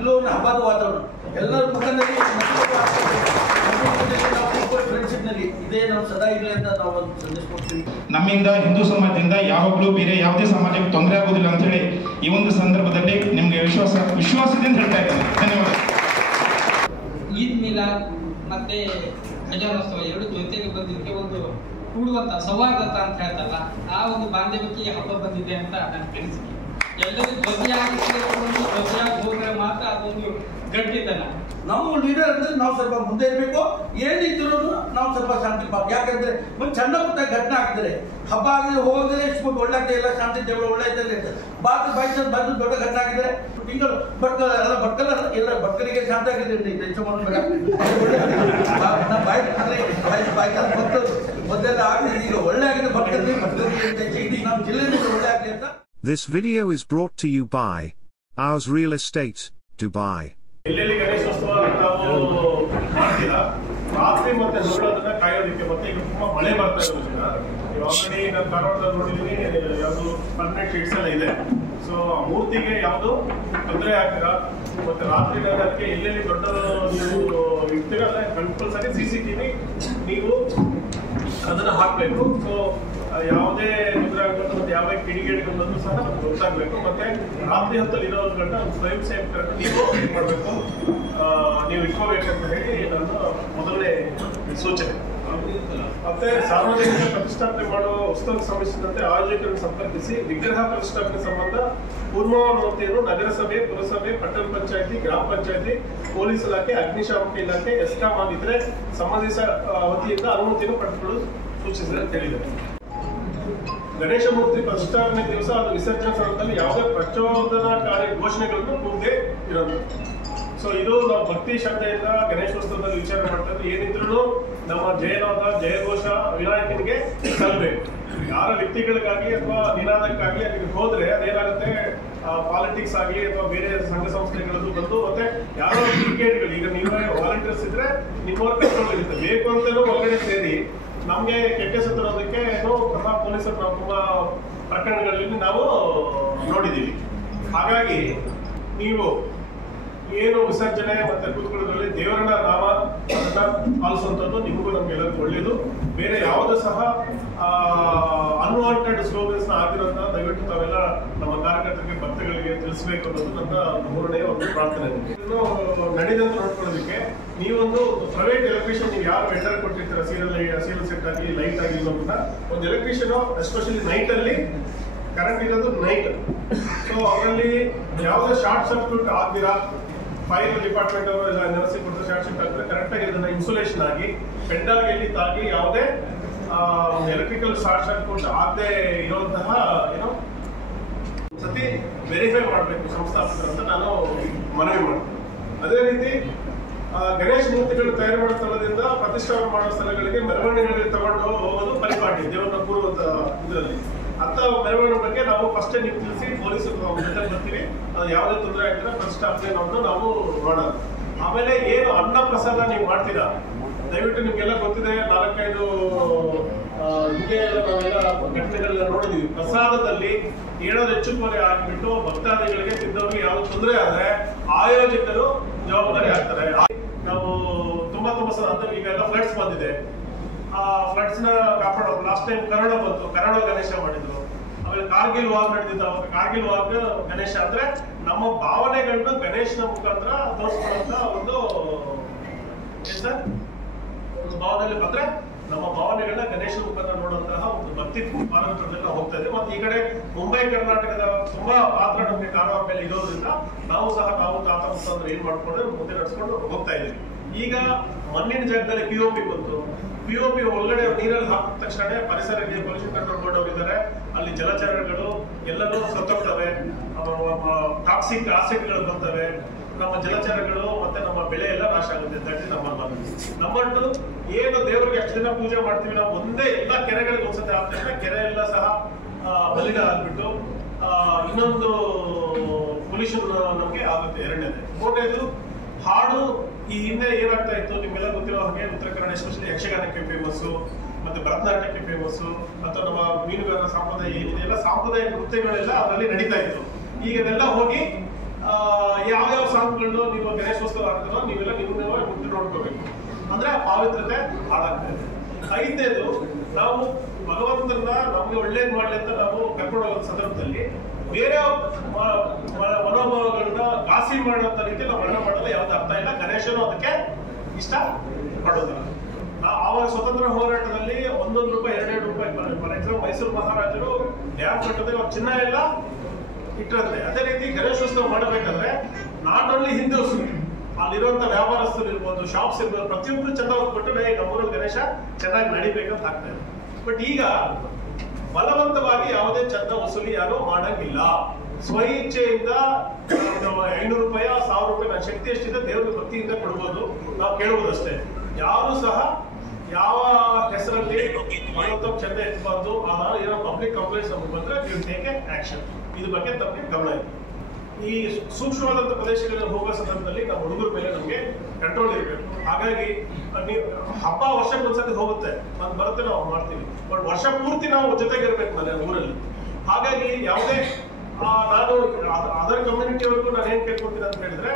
ಹಬ್ಬದ ವಾತಾವರಣ ಎಲ್ಲರ ಮುಖಂಡರಿಗೆ ಫ್ರೆಂಡ್ಶಿಪ್ ನಲ್ಲಿ ಇದೇ ನಾವು ಸದಾ ಇರಲಿ ಅಂತ ನಾವು ಒಂದು ಸಂದೇಶ ಕೊಡ್ತೀವಿ. ನಮ್ಮಿಂದ ಹಿಂದೂ ಸಮಾಜದಿಂದ ಯಾವಾಗಲೂ ಬೇರೆ ಯಾವುದೇ ಸಮಾಜಕ್ಕೆ ತೊಂದರೆ ಆಗೋದಿಲ್ಲ ಅಂತ ಹೇಳಿ ಈ ಒಂದು ಸಂದರ್ಭದಲ್ಲಿ ನಿಮಗೆ ವಿಶ್ವಾಸದಿಂದ ಹೇಳ್ತಾ ಇದ್ದೇನೆ. ಧನ್ಯವಾದ. ಈದ್ ಮಿಲಾದ್ ಮತ್ತೆ ಗಜಾನೋತ್ಸವ ಎರಡು ಜೊತೆಗೆ ಬಂದಿದ್ದಕ್ಕೆ ಒಂದು ಕೂಡುವಂತ ಸೌಹಾರ್ದತ ಅಂತ ಹೇಳ್ತಲ್ಲ, ಆ ಒಂದು ಬಾಂಧವ್ಯಕ್ಕೆ ಹಬ್ಬ ಬಂದಿದೆ ಅಂತ ನನ್ನ ಅನಿಸಿಕೆ. ಎಲ್ಲರೂ ಧ್ವಜಯಾಗಿ ಹೋದ್ರೆ ಮಾತ್ರ ಅದೊಂದು ಗಟ್ಟಿತನ. ನಮ್ಮ ಲೀಡರ್ ಅಂದ್ರೆ ನಾವು ಸ್ವಲ್ಪ ಮುಂದೆ ಇರಬೇಕು. ಏನಿದ್ರು ನಾವು ಸ್ವಲ್ಪ ಶಾಂತಿ ಯಾಕಂದ್ರೆ ಒಂದು ಸಣ್ಣ ಪುಟ್ಟ ಘಟನೆ ಆಗ್ತದೆ. ಹಬ್ಬ ಆಗಿದೆ ಹೋದ್ರೆ ಒಳ್ಳೆ ಎಲ್ಲ ಶಾಂತಿ ದೇವರ ಒಳ್ಳೆಯದಲ್ಲಿ ಬಂದು ದೊಡ್ಡ ಘಟನೆ ಆಗಿದ್ರೆ ತಿಂಗಳು ಎಲ್ಲ ಭಕ್ತರಿಗೆ ಶಾಂತಿ ಆಗಿದೆ. ಮೊದಲೆಲ್ಲ ಆಗಿದೆ, ಈಗ ಒಳ್ಳೆ ಆಗಿದೆ ಭಕ್ತರಿಗೆ ನಮ್ಮ ಜಿಲ್ಲೆಯಲ್ಲಿ ಒಳ್ಳೆ ಆಗಲಿ ಅಂತ. This video is brought to you by Ours Real Estate, Dubai. ಎಲ್ಲೆಲ್ಲಿ ಗಣೇಶೋತ್ಸವ ನಾವು ಮಾಡ್ತೀರಾ ರಾತ್ರಿ ಮತ್ತೆ ಹಗಲನ್ನ ಕಾಯೋದಕ್ಕೆ. ಮತ್ತೆ ಈಗ ತುಂಬಾ ಮಳೆ ಬರ್ತಾ ಇರೋದ್ರಿಂದ ಆಲ್ರೆಡಿ ನಾನು ಧಾರವಾಡದಲ್ಲಿ ನೋಡಿದೀನಿ, ಯಾವುದು ಪರ್ಮನೆಂಟ್ ಶೀಟ್ಸ್ ಎಲ್ಲ ಇದೆ. ಸೊ ಆ ಮೂರ್ತಿಗೆ ಯಾವುದು ತೊಂದರೆ ಆಗ್ತೀರಾ. ಮತ್ತೆ ರಾತ್ರಿ ಅದಕ್ಕೆ ಎಲ್ಲೆಲ್ಲಿ ದೊಡ್ಡ ನೀವು ಇರ್ತೀರ ಕಂಪಲ್ಸರಿ CCTV ನೀವು ಅದನ್ನ ಹಾಕ್ಬೇಕು. ಸೊ ಯಾವುದೇ ತೊಂದರೆ ಆಗಬೇಕು ಮತ್ತೆ ಯಾವುದೇ ಕಿಡಿಗೇಡಿಗಳನ್ನು ಸಹ ನಮ್ಗೆ ಗೊತ್ತಾಗಬೇಕು. ಮತ್ತೆ ರಾತ್ರಿ ಹೊತ್ತಲ್ಲಿ ಇರೋದ್ರಿಂದ ಒಂದು ಸ್ವಯಂ ಸೇವಕರನ್ನು ನೀವು ಮಾಡಬೇಕು, ನೀವು ಇಟ್ಕೋಬೇಕಂತ ಹೇಳಿ ನನ್ನ ಮೊದಲನೇ ಸೂಚನೆ. ಮತ್ತೆ ಸಾರ್ವಜನಿಕ ಪ್ರತಿಷ್ಠಾಪನೆ ಮಾಡುವ ಉತ್ಸವಕ್ಕೆ ಸಂಬಂಧಿಸಿದಂತೆ ಆಯೋಜಕರನ್ನು ಸಂಪರ್ಕಿಸಿ ವಿಗ್ರಹ ಪ್ರತಿಷ್ಠಾಪನೆ ಸಂಬಂಧ ಪೂರ್ವಾನುಮತಿಯನ್ನು ನಗರಸಭೆ, ಪುರಸಭೆ, ಪಟ್ಟಣ ಪಂಚಾಯತಿ, ಗ್ರಾಮ ಪಂಚಾಯತಿ, ಪೊಲೀಸ್ ಇಲಾಖೆ, ಅಗ್ನಿಶಾಮಕ ಇಲಾಖೆ, ಎಸ್ಕಾಂ ಆಗಿದ್ರೆ ಸಂಬಂಧಿಸಿದ ವತಿಯಿಂದ ಅನುಮತಿಯನ್ನು ಪಡೆದುಕೊಳ್ಳಲು ಸೂಚಿಸಿದೆ ಅಂತ ಹೇಳಿದ್ದಾರೆ. ಗಣೇಶ ಮೂರ್ತಿ ಪ್ರತಿಷ್ಠಾಪನೆ ದಿವಸ ಅದು ವಿಸರ್ಜನಾ ಸಂದರ್ಭದಲ್ಲಿ ಯಾವುದೇ ಪ್ರಚೋದನಾಕಾರಿ ಘೋಷಣೆಗಳನ್ನು ಕೂಗದೆ ಇರೋದು. ಸೊ ಇದು ನಾವು ಭಕ್ತಿ ಶ್ರದ್ಧೆಯಿಂದ ಗಣೇಶೋತ್ಸವದಲ್ಲಿ ವಿಚಾರ ಮಾಡ್ತಾ ಇದ್ರೆ ಏನಿದ್ರು ನಮ್ಮ ಜಯನಾದ ಜಯಘೋಷ ವಿನಾಯಕನಿಗೆ ಸಲ್ಲಬೇಕು. ಯಾರ ವ್ಯಕ್ತಿಗಳಿಗಾಗಿ ಅಥವಾ ನಿನಾದಕ್ಕಾಗಿ ಅಲ್ಲಿಗೆ ಹೋದ್ರೆ ಅದೇನಾಗುತ್ತೆ, ಪಾಲಿಟಿಕ್ಸ್ ಆಗಲಿ ಅಥವಾ ಬೇರೆ ಸಂಘ ಸಂಸ್ಥೆಗಳದ್ದು ಬಂದು ಮತ್ತೆ ಯಾರೋ ಕ್ರಿಕೆಟ್ಗಳು ಈಗ ನೀವೇ ವಾಲಂಟಿಯರ್ಸ್ ಇದ್ರೆ ನಿಮ್ಮವ್ರ ಕಂಟ್ರೋಲ್ ಇರುತ್ತೆ. ಬೇಕು ಅಂತಲೂ ಒಳಗಡೆ ಸೇರಿ ನಮ್ಗೆ ಕೆಟ್ಟ ಹೆಸರು ತರೋದಕ್ಕೆ ಪೊಲೀಸರು ನಾವು ತುಂಬಾ ಪ್ರಕರಣಗಳಲ್ಲಿ ನಾವು ನೋಡಿದ್ದೀವಿ. ಹಾಗಾಗಿ ನೀವು ಏನು ವಿಸರ್ಜನೆ ಮತ್ತೆ ಕೂತ್ಕೊಳ್ಳೋದ್ರಲ್ಲಿ ದೇವರನ್ನ ನಾಮ ಅದನ್ನ ಪಾಲಿಸುವಂಥದ್ದು ನಿಮಗೂ ನಮ್ಗೆಲ್ಲರಿಗೂ ಒಳ್ಳೇದು. ಬೇರೆ ಯಾವುದೂ ಸಹ ಅನ್ವಾಂಟೆಡ್ ಸ್ಲೋಗನ್ಸ್ ಆಗಿರೋದನ್ನ ದಯವಿಟ್ಟು ತಾವೆಲ್ಲ ನಮ್ಮ ಕಾರ್ಯಕರ್ತರಿಗೆ ಭಕ್ತಗಳಿಗೆ ತಿಳಿಸಬೇಕು ಅನ್ನೋದು ನನ್ನ ಮೂರನೇ ಒಂದು ಪ್ರಾರ್ಥನೆ. ಇದನ್ನು ನಡೆದಂತೆ ನೋಡ್ಕೊಳ್ಳೋದಕ್ಕೆ ನೀವೊಂದು ಪ್ರೈವೇಟ್ ಎಲೆಕ್ಟ್ರಿಷಿಯನ್, ನೀವು ಯಾರು ವೆಂಡರ್ ಕೊಟ್ಟಿರ್ತೀರ ಸೀರಿಯಲ್ ಸೆಟ್ ಆಗಲಿ ಲೈಟ್ ಆಗಲಿ ಅನ್ನೋದನ್ನ ಒಂದು ಎಲೆಕ್ಟ್ರಿಷಿಯನ್ ಎಸ್ಪೆಷಲಿ ನೈಟ್ ಅಲ್ಲಿ ಕರೆಂಟ್ ಇರೋದು ನೈಟ್. ಸೊ ಅವರಲ್ಲಿ ಯಾವುದೇ ಶಾರ್ಟ್ ಸರ್ಕ್ಯೂಟ್ ಆಗ್ದಿರಾ ಫೈರ್ ಡಿಪಾರ್ಟ್ಮೆಂಟ್ ಅವರು ಎಲ್ಲ ನರ್ಸಿಂಗ್ ಕೊಟ್ಟರೆ ಶಾರ್ಟ್ ಸರ್ಕ್ಯೂಟ್ ಆಗಿದ್ರೆ ಕರೆಕ್ಟಾಗಿ ಇದನ್ನ ಇನ್ಸುಲೇಷನ್ ಆಗಿ ಪೆಂಡಾಲ್ಗೆ ತಾಗಿ ಯಾವುದೇ ಎಲೆಕ್ಟ್ರಿಕಲ್ ಶಾರ್ಟ್ ಸರ್ಕ್ಯೂಟ್ ಆಗದೆ ಇರುವಂತಹ ಏನೋ ಸತಿ ವೆರಿಫೈ ಮಾಡಬೇಕು ಸಂಸ್ಥಾಪಕರಂತ ನಾನು ಮನವಿ ಮಾಡ್ತೀನಿ. ಅದೇ ರೀತಿ ಗಣೇಶ ಮೂರ್ತಿಗಳು ತಯಾರು ಮಾಡೋ ಸ್ಥಳದಿಂದ ಪ್ರತಿಷ್ಠಾಪನೆ ಮಾಡೋ ಸ್ಥಳಗಳಿಗೆ ಮೆರವಣಿಗೆಗಳಲ್ಲಿ ತಗೊಂಡು ಹೋಗೋದು ಪರಿಪಾಟಿ ದೇವರನ್ನ ಕೂರುವಂತ ಇದರಲ್ಲಿ ಅಂತ ಮೆರವಣಿಗೆ ಬಗ್ಗೆ ನಾವು ಫಸ್ಟೇ ನೀವು ತಿಳಿಸಿ ಪೊಲೀಸರು ಜೊತೆ ಬರ್ತೀವಿ. ಅದು ಯಾವುದೇ ತೊಂದರೆ ಆಗಿದ್ರೆ ಪ್ರತಿಷ್ಠಾಪನೆ ನಾವು ಮಾಡೋಣ. ಆಮೇಲೆ ಏನು ಅನ್ನ ಪ್ರಸಾದ ನೀವು ಮಾಡ್ತೀರಾ ದಯವಿಟ್ಟು ನಿಮ್ಗೆಲ್ಲ ಗೊತ್ತಿದೆ, 4-5 ಹಿಂಗೆ ನಾವೆಲ್ಲ ಘಟನೆಗಳೆಲ್ಲ ನೋಡಿದೀವಿ. ಪ್ರಸಾದದಲ್ಲಿ ಏನಾದ್ರು ಹೆಚ್ಚುವರಿ ಹಾಕಿಬಿಟ್ಟು ಭಕ್ತಾದಿಗಳಿಗೆ ತಿಂದವರಿಗೆ ಯಾವ್ದು ತೊಂದರೆ ಆದ್ರೆ ಆಯೋಜಕರು ಜವಾಬ್ದಾರಿ ಆಗ್ತಾರೆ. ನಾವು ತುಂಬಾ ಸಲ ಅಂದ್ರೆ ಈಗೆಲ್ಲ ಫ್ಲಡ್ಸ್ ಬಂದಿದೆ, ಆ ಫ್ಲಡ್ಸ್ ನ ಕಾಪಾಡೋದು. ಲಾಸ್ಟ್ ಟೈಮ್ ಕರೋನಾ ಬಂತು, ಕರೋನಾ ಗಣೇಶ ಮಾಡಿದ್ರು. ಆಮೇಲೆ ಕಾರ್ಗಿಲ್ ವಾರ್ ನಡೆದಿದ್ದ, ಕಾರ್ಗಿಲ್ ವಾರ್ ಗಣೇಶ ಅಂದ್ರೆ ನಮ್ಮ ಭಾವನೆಗಳನ್ನ ಗಣೇಶನ ಮುಖಾಂತರ ತೋರಿಸ್ಕೊಳ್ಳುವಂತ ಒಂದು ಭಾವನೆಯಲ್ಲಿ ಬಂದ್ರೆ ನಮ್ಮ ಭಾವನೆಗಳನ್ನ ಗಣೇಶನ ಮುಖಾಂತರ ನೋಡುವಂತಹ ಒಂದು ಭಕ್ತಿ ಪಾರಂಪರ್ಯದಲ್ಲಿ ನಾವು ಹೋಗ್ತಾ ಇದ್ದೀವಿ. ಮತ್ತೆ ಈ ಕಡೆ ಮುಂಬೈ ಕರ್ನಾಟಕದ ತುಂಬಾ ಪಾತ್ರ ನಮಗೆ ಕಾಣುವ ಮೇಲೆ ಇರೋದ್ರಿಂದ ನಾವು ತಾತ ಮುಖಾಂತರ ಏನ್ ಮಾಡ್ಕೊಂಡ್ರೆ ಮುಂದೆ ನಡೆಸ್ಕೊಂಡು ಹೋಗ್ತಾ ಇದ್ದೀವಿ. ಈಗ ಮಣ್ಣಿನ ಜಾಗದಲ್ಲಿ POP ಬಂತು. POP ಒಳಗಡೆ ನೀರಲ್ಲಿ ಹಾಕಿದ ತಕ್ಷಣ ಪರಿಸರ ಪೊಲ್ಯೂಷನ್ ಕಂಟ್ರೋಲ್ ಬೋರ್ಡ್ ಅವರಿದ್ದಾರೆ, ಅಲ್ಲಿ ಜಲಚರಗಳು ಎಲ್ಲರೂ ಸತ್ತೋಗ್ತವೆ, ಟಾಕ್ಸಿಕ್ ಆಸಿಡ್ಗಳು ಬರ್ತವೆ, ನಮ್ಮ ಜಲಚರಗಳು ಮತ್ತೆ ನಮ್ಮ ಬೆಳೆ ಎಲ್ಲ ನಾಶ ಆಗುತ್ತೆ. ದಟ್ ಇಸ್ ನಂಬರ್ 2 ಏನು ದೇವರಿಗೆ ಎಷ್ಟು ದಿನ ಪೂಜೆ ಮಾಡ್ತೀವಿ ನಾವು ಒಂದೇ ಎಲ್ಲ ಕೆರೆಗಳಿಗೆ ಒಂದ್ಸತಿ ಆಗ್ತದೆ, ಕೆರೆ ಎಲ್ಲ ಸಹ ಮಲಿನ ಆಗ್ಬಿಟ್ಟು ಇನ್ನೊಂದು ಪೊಲ್ಯೂಷನ್ ನಮ್ಗೆ ಆಗುತ್ತೆ. ಎರಡನೇದು. ಮೂರನೇದು ಹಾಡು. ಈ ಹಿಂದೆ ಏನಾಗ್ತಾ ಇತ್ತು ನಿಮ್ಗೆಲ್ಲ ಗೊತ್ತಿರೋ ಹಾಗೆ ಉತ್ತರ ಕನ್ನಡ ಎಸ್ಪೆಷಲಿ ಯಕ್ಷಗಾನಕ್ಕೆ ಫೇಮಸ್, ಮತ್ತೆ ಭರತನಾಟ್ಯಕ್ಕೆ ಫೇಮಸ್, ಅಥವಾ ನಮ್ಮ ಮೀನುಗಾರರ ಸಂಪ್ರದಾಯ ಏನಿದೆ ಎಲ್ಲ ಸಾಂಪ್ರದಾಯಿಕ ನೃತ್ಯಗಳೆಲ್ಲ ಅದರಲ್ಲಿ ನಡೀತಾ ಇತ್ತು. ಈಗ ಅದೆಲ್ಲ ಹೋಗಿ ಯಾವ್ಯಾವ ಸಾಂಗ್ಗಳು ನೀವು ಗಣೇಶೋತ್ಸವ ಆಗ್ತಾರೋ ನೀವೆಲ್ಲ ಮುಂದೆ ನೋಡ್ಕೋಬೇಕು. ಅಂದ್ರೆ ಆ ಪಾವಿತ್ರತೆ ಹಾಳಾಗ್ತಾ ಇದೆ. 5ನೇದು, ನಾವು ಭಗವಂತನ ನಮ್ಗೆ ಒಳ್ಳೇದ್ ಮಾಡ್ಲಿ ಅಂತ ನಾವು ಕರ್ಕೊಂಡು ಹೋಗೋ ಸಂದರ್ಭದಲ್ಲಿ ಬೇರೆ ಮನೋಭಾವಗಳನ್ನ ಘಾಸಿ ಮಾಡುವಂತ ರೀತಿ ನಾವು ವರ್ಣ ಮಾಡೋದು ಯಾವ್ದು ಅರ್ಥ ಇಲ್ಲ. ಗಣೇಶನು ಅದಕ್ಕೆ ಇಷ್ಟ ಪಡೋದಿಲ್ಲ. ಆವಾಗ ಸ್ವತಂತ್ರ ಹೋರಾಟದಲ್ಲಿ 1 ರೂಪಾಯಿ 2 ರೂಪಾಯಿ ಫಾರ್ ಎಕ್ಸಾಂಪಲ್ ಮೈಸೂರು ಮಹಾರಾಜರು ಡ್ಯಾಮ್ ಕಟ್ಟೋದೇ ಅವ್ರ ಚಿನ್ನ ಎಲ್ಲ ಇಟ್ಟರಂತೆ. ಅದೇ ರೀತಿ ಗಣೇಶೋತ್ಸವ ಮಾಡಬೇಕಾದ್ರೆ ನಾಟ್ ಓನ್ಲಿ ಹಿಂದೂಸ್, ಅಲ್ಲಿರುವಂತ ವ್ಯಾಪಾರಸ್ಥರು ಇರ್ಬೋದು, ಶಾಪ್ಸ್ ಇರ್ಬೋದು, ಪ್ರತಿಯೊಬ್ಬರು ಚಂದ ಕೊಟ್ಟು ನಮ್ಮೂರಲ್ಲಿ ಗಣೇಶ ಚೆನ್ನಾಗಿ ನಡಿಬೇಕಂತ ಆಗ್ತಾ ಇದೆ. ಬಟ್ ಈಗ ಬಲವಂತವಾಗಿ ಯಾವುದೇ ಚಂದ ವಸೂಲಿ ಯಾರು ಮಾಡಂಗಿಲ್ಲ. ಸ್ವ ಇಚ್ಛೆಯಿಂದ 500 ರೂಪಾಯಿ 1000 ರೂಪಾಯಿ ನನ್ನ ಶಕ್ತಿ ಎಷ್ಟಿದೆ ದೇವ್ರ ಭಕ್ತಿಯಿಂದ ಕೊಡ್ಬೋದು, ನಾವು ಕೇಳುವುದಷ್ಟೇ. ಯಾರು ಸಹ ಯಾವ ಹೆಸರಲ್ಲಿ ಚಂದ ಎತ್ತಬಾರ್ದು. ಏನೋ ಪಬ್ಲಿಕ್ ಕಂಪ್ಲೇಂಟ್ಸ್ ಬಂದ್ರೆ ನೀವು ಟೇಕ್ ಆಕ್ಷನ್. ಇದ್ರ ಬಗ್ಗೆ ತಮಗೆ ಗಮನ ಇದೆ. ಈ ಸೂಕ್ಷ್ಮವಾದಂತ ಪ್ರದೇಶಗಳಲ್ಲಿ ಹೋಗೋ ಸಂದರ್ಭದಲ್ಲಿ ನಮ್ಮ ಹುಡುಗರ ಮೇಲೆ ನಮಗೆ ಕಂಟ್ರೋಲ್ ಇರಬೇಕು. ಹಾಗಾಗಿ ನೀವು ಹಬ್ಬ ವರ್ಷಕ್ಕೊಂದ್ಸತಿ ಹೋಗುತ್ತೆ, ನಾನು ಬರುತ್ತೆ, ನಾವು ಮಾಡ್ತೀವಿ. ಬಟ್ ವರ್ಷ ಪೂರ್ತಿ ನಾವು ಜೊತೆಗಿರ್ಬೇಕು ಮನೆ ಊರಲ್ಲಿ. ಹಾಗಾಗಿ ಯಾವುದೇ ನಾನು ಅದರ್ ಕಮ್ಯುನಿಟಿವರೆಗೂ ನಾನು ಏನ್ ಕೇಳ್ಕೊತೀನಿ ಅಂತ ಹೇಳಿದ್ರೆ,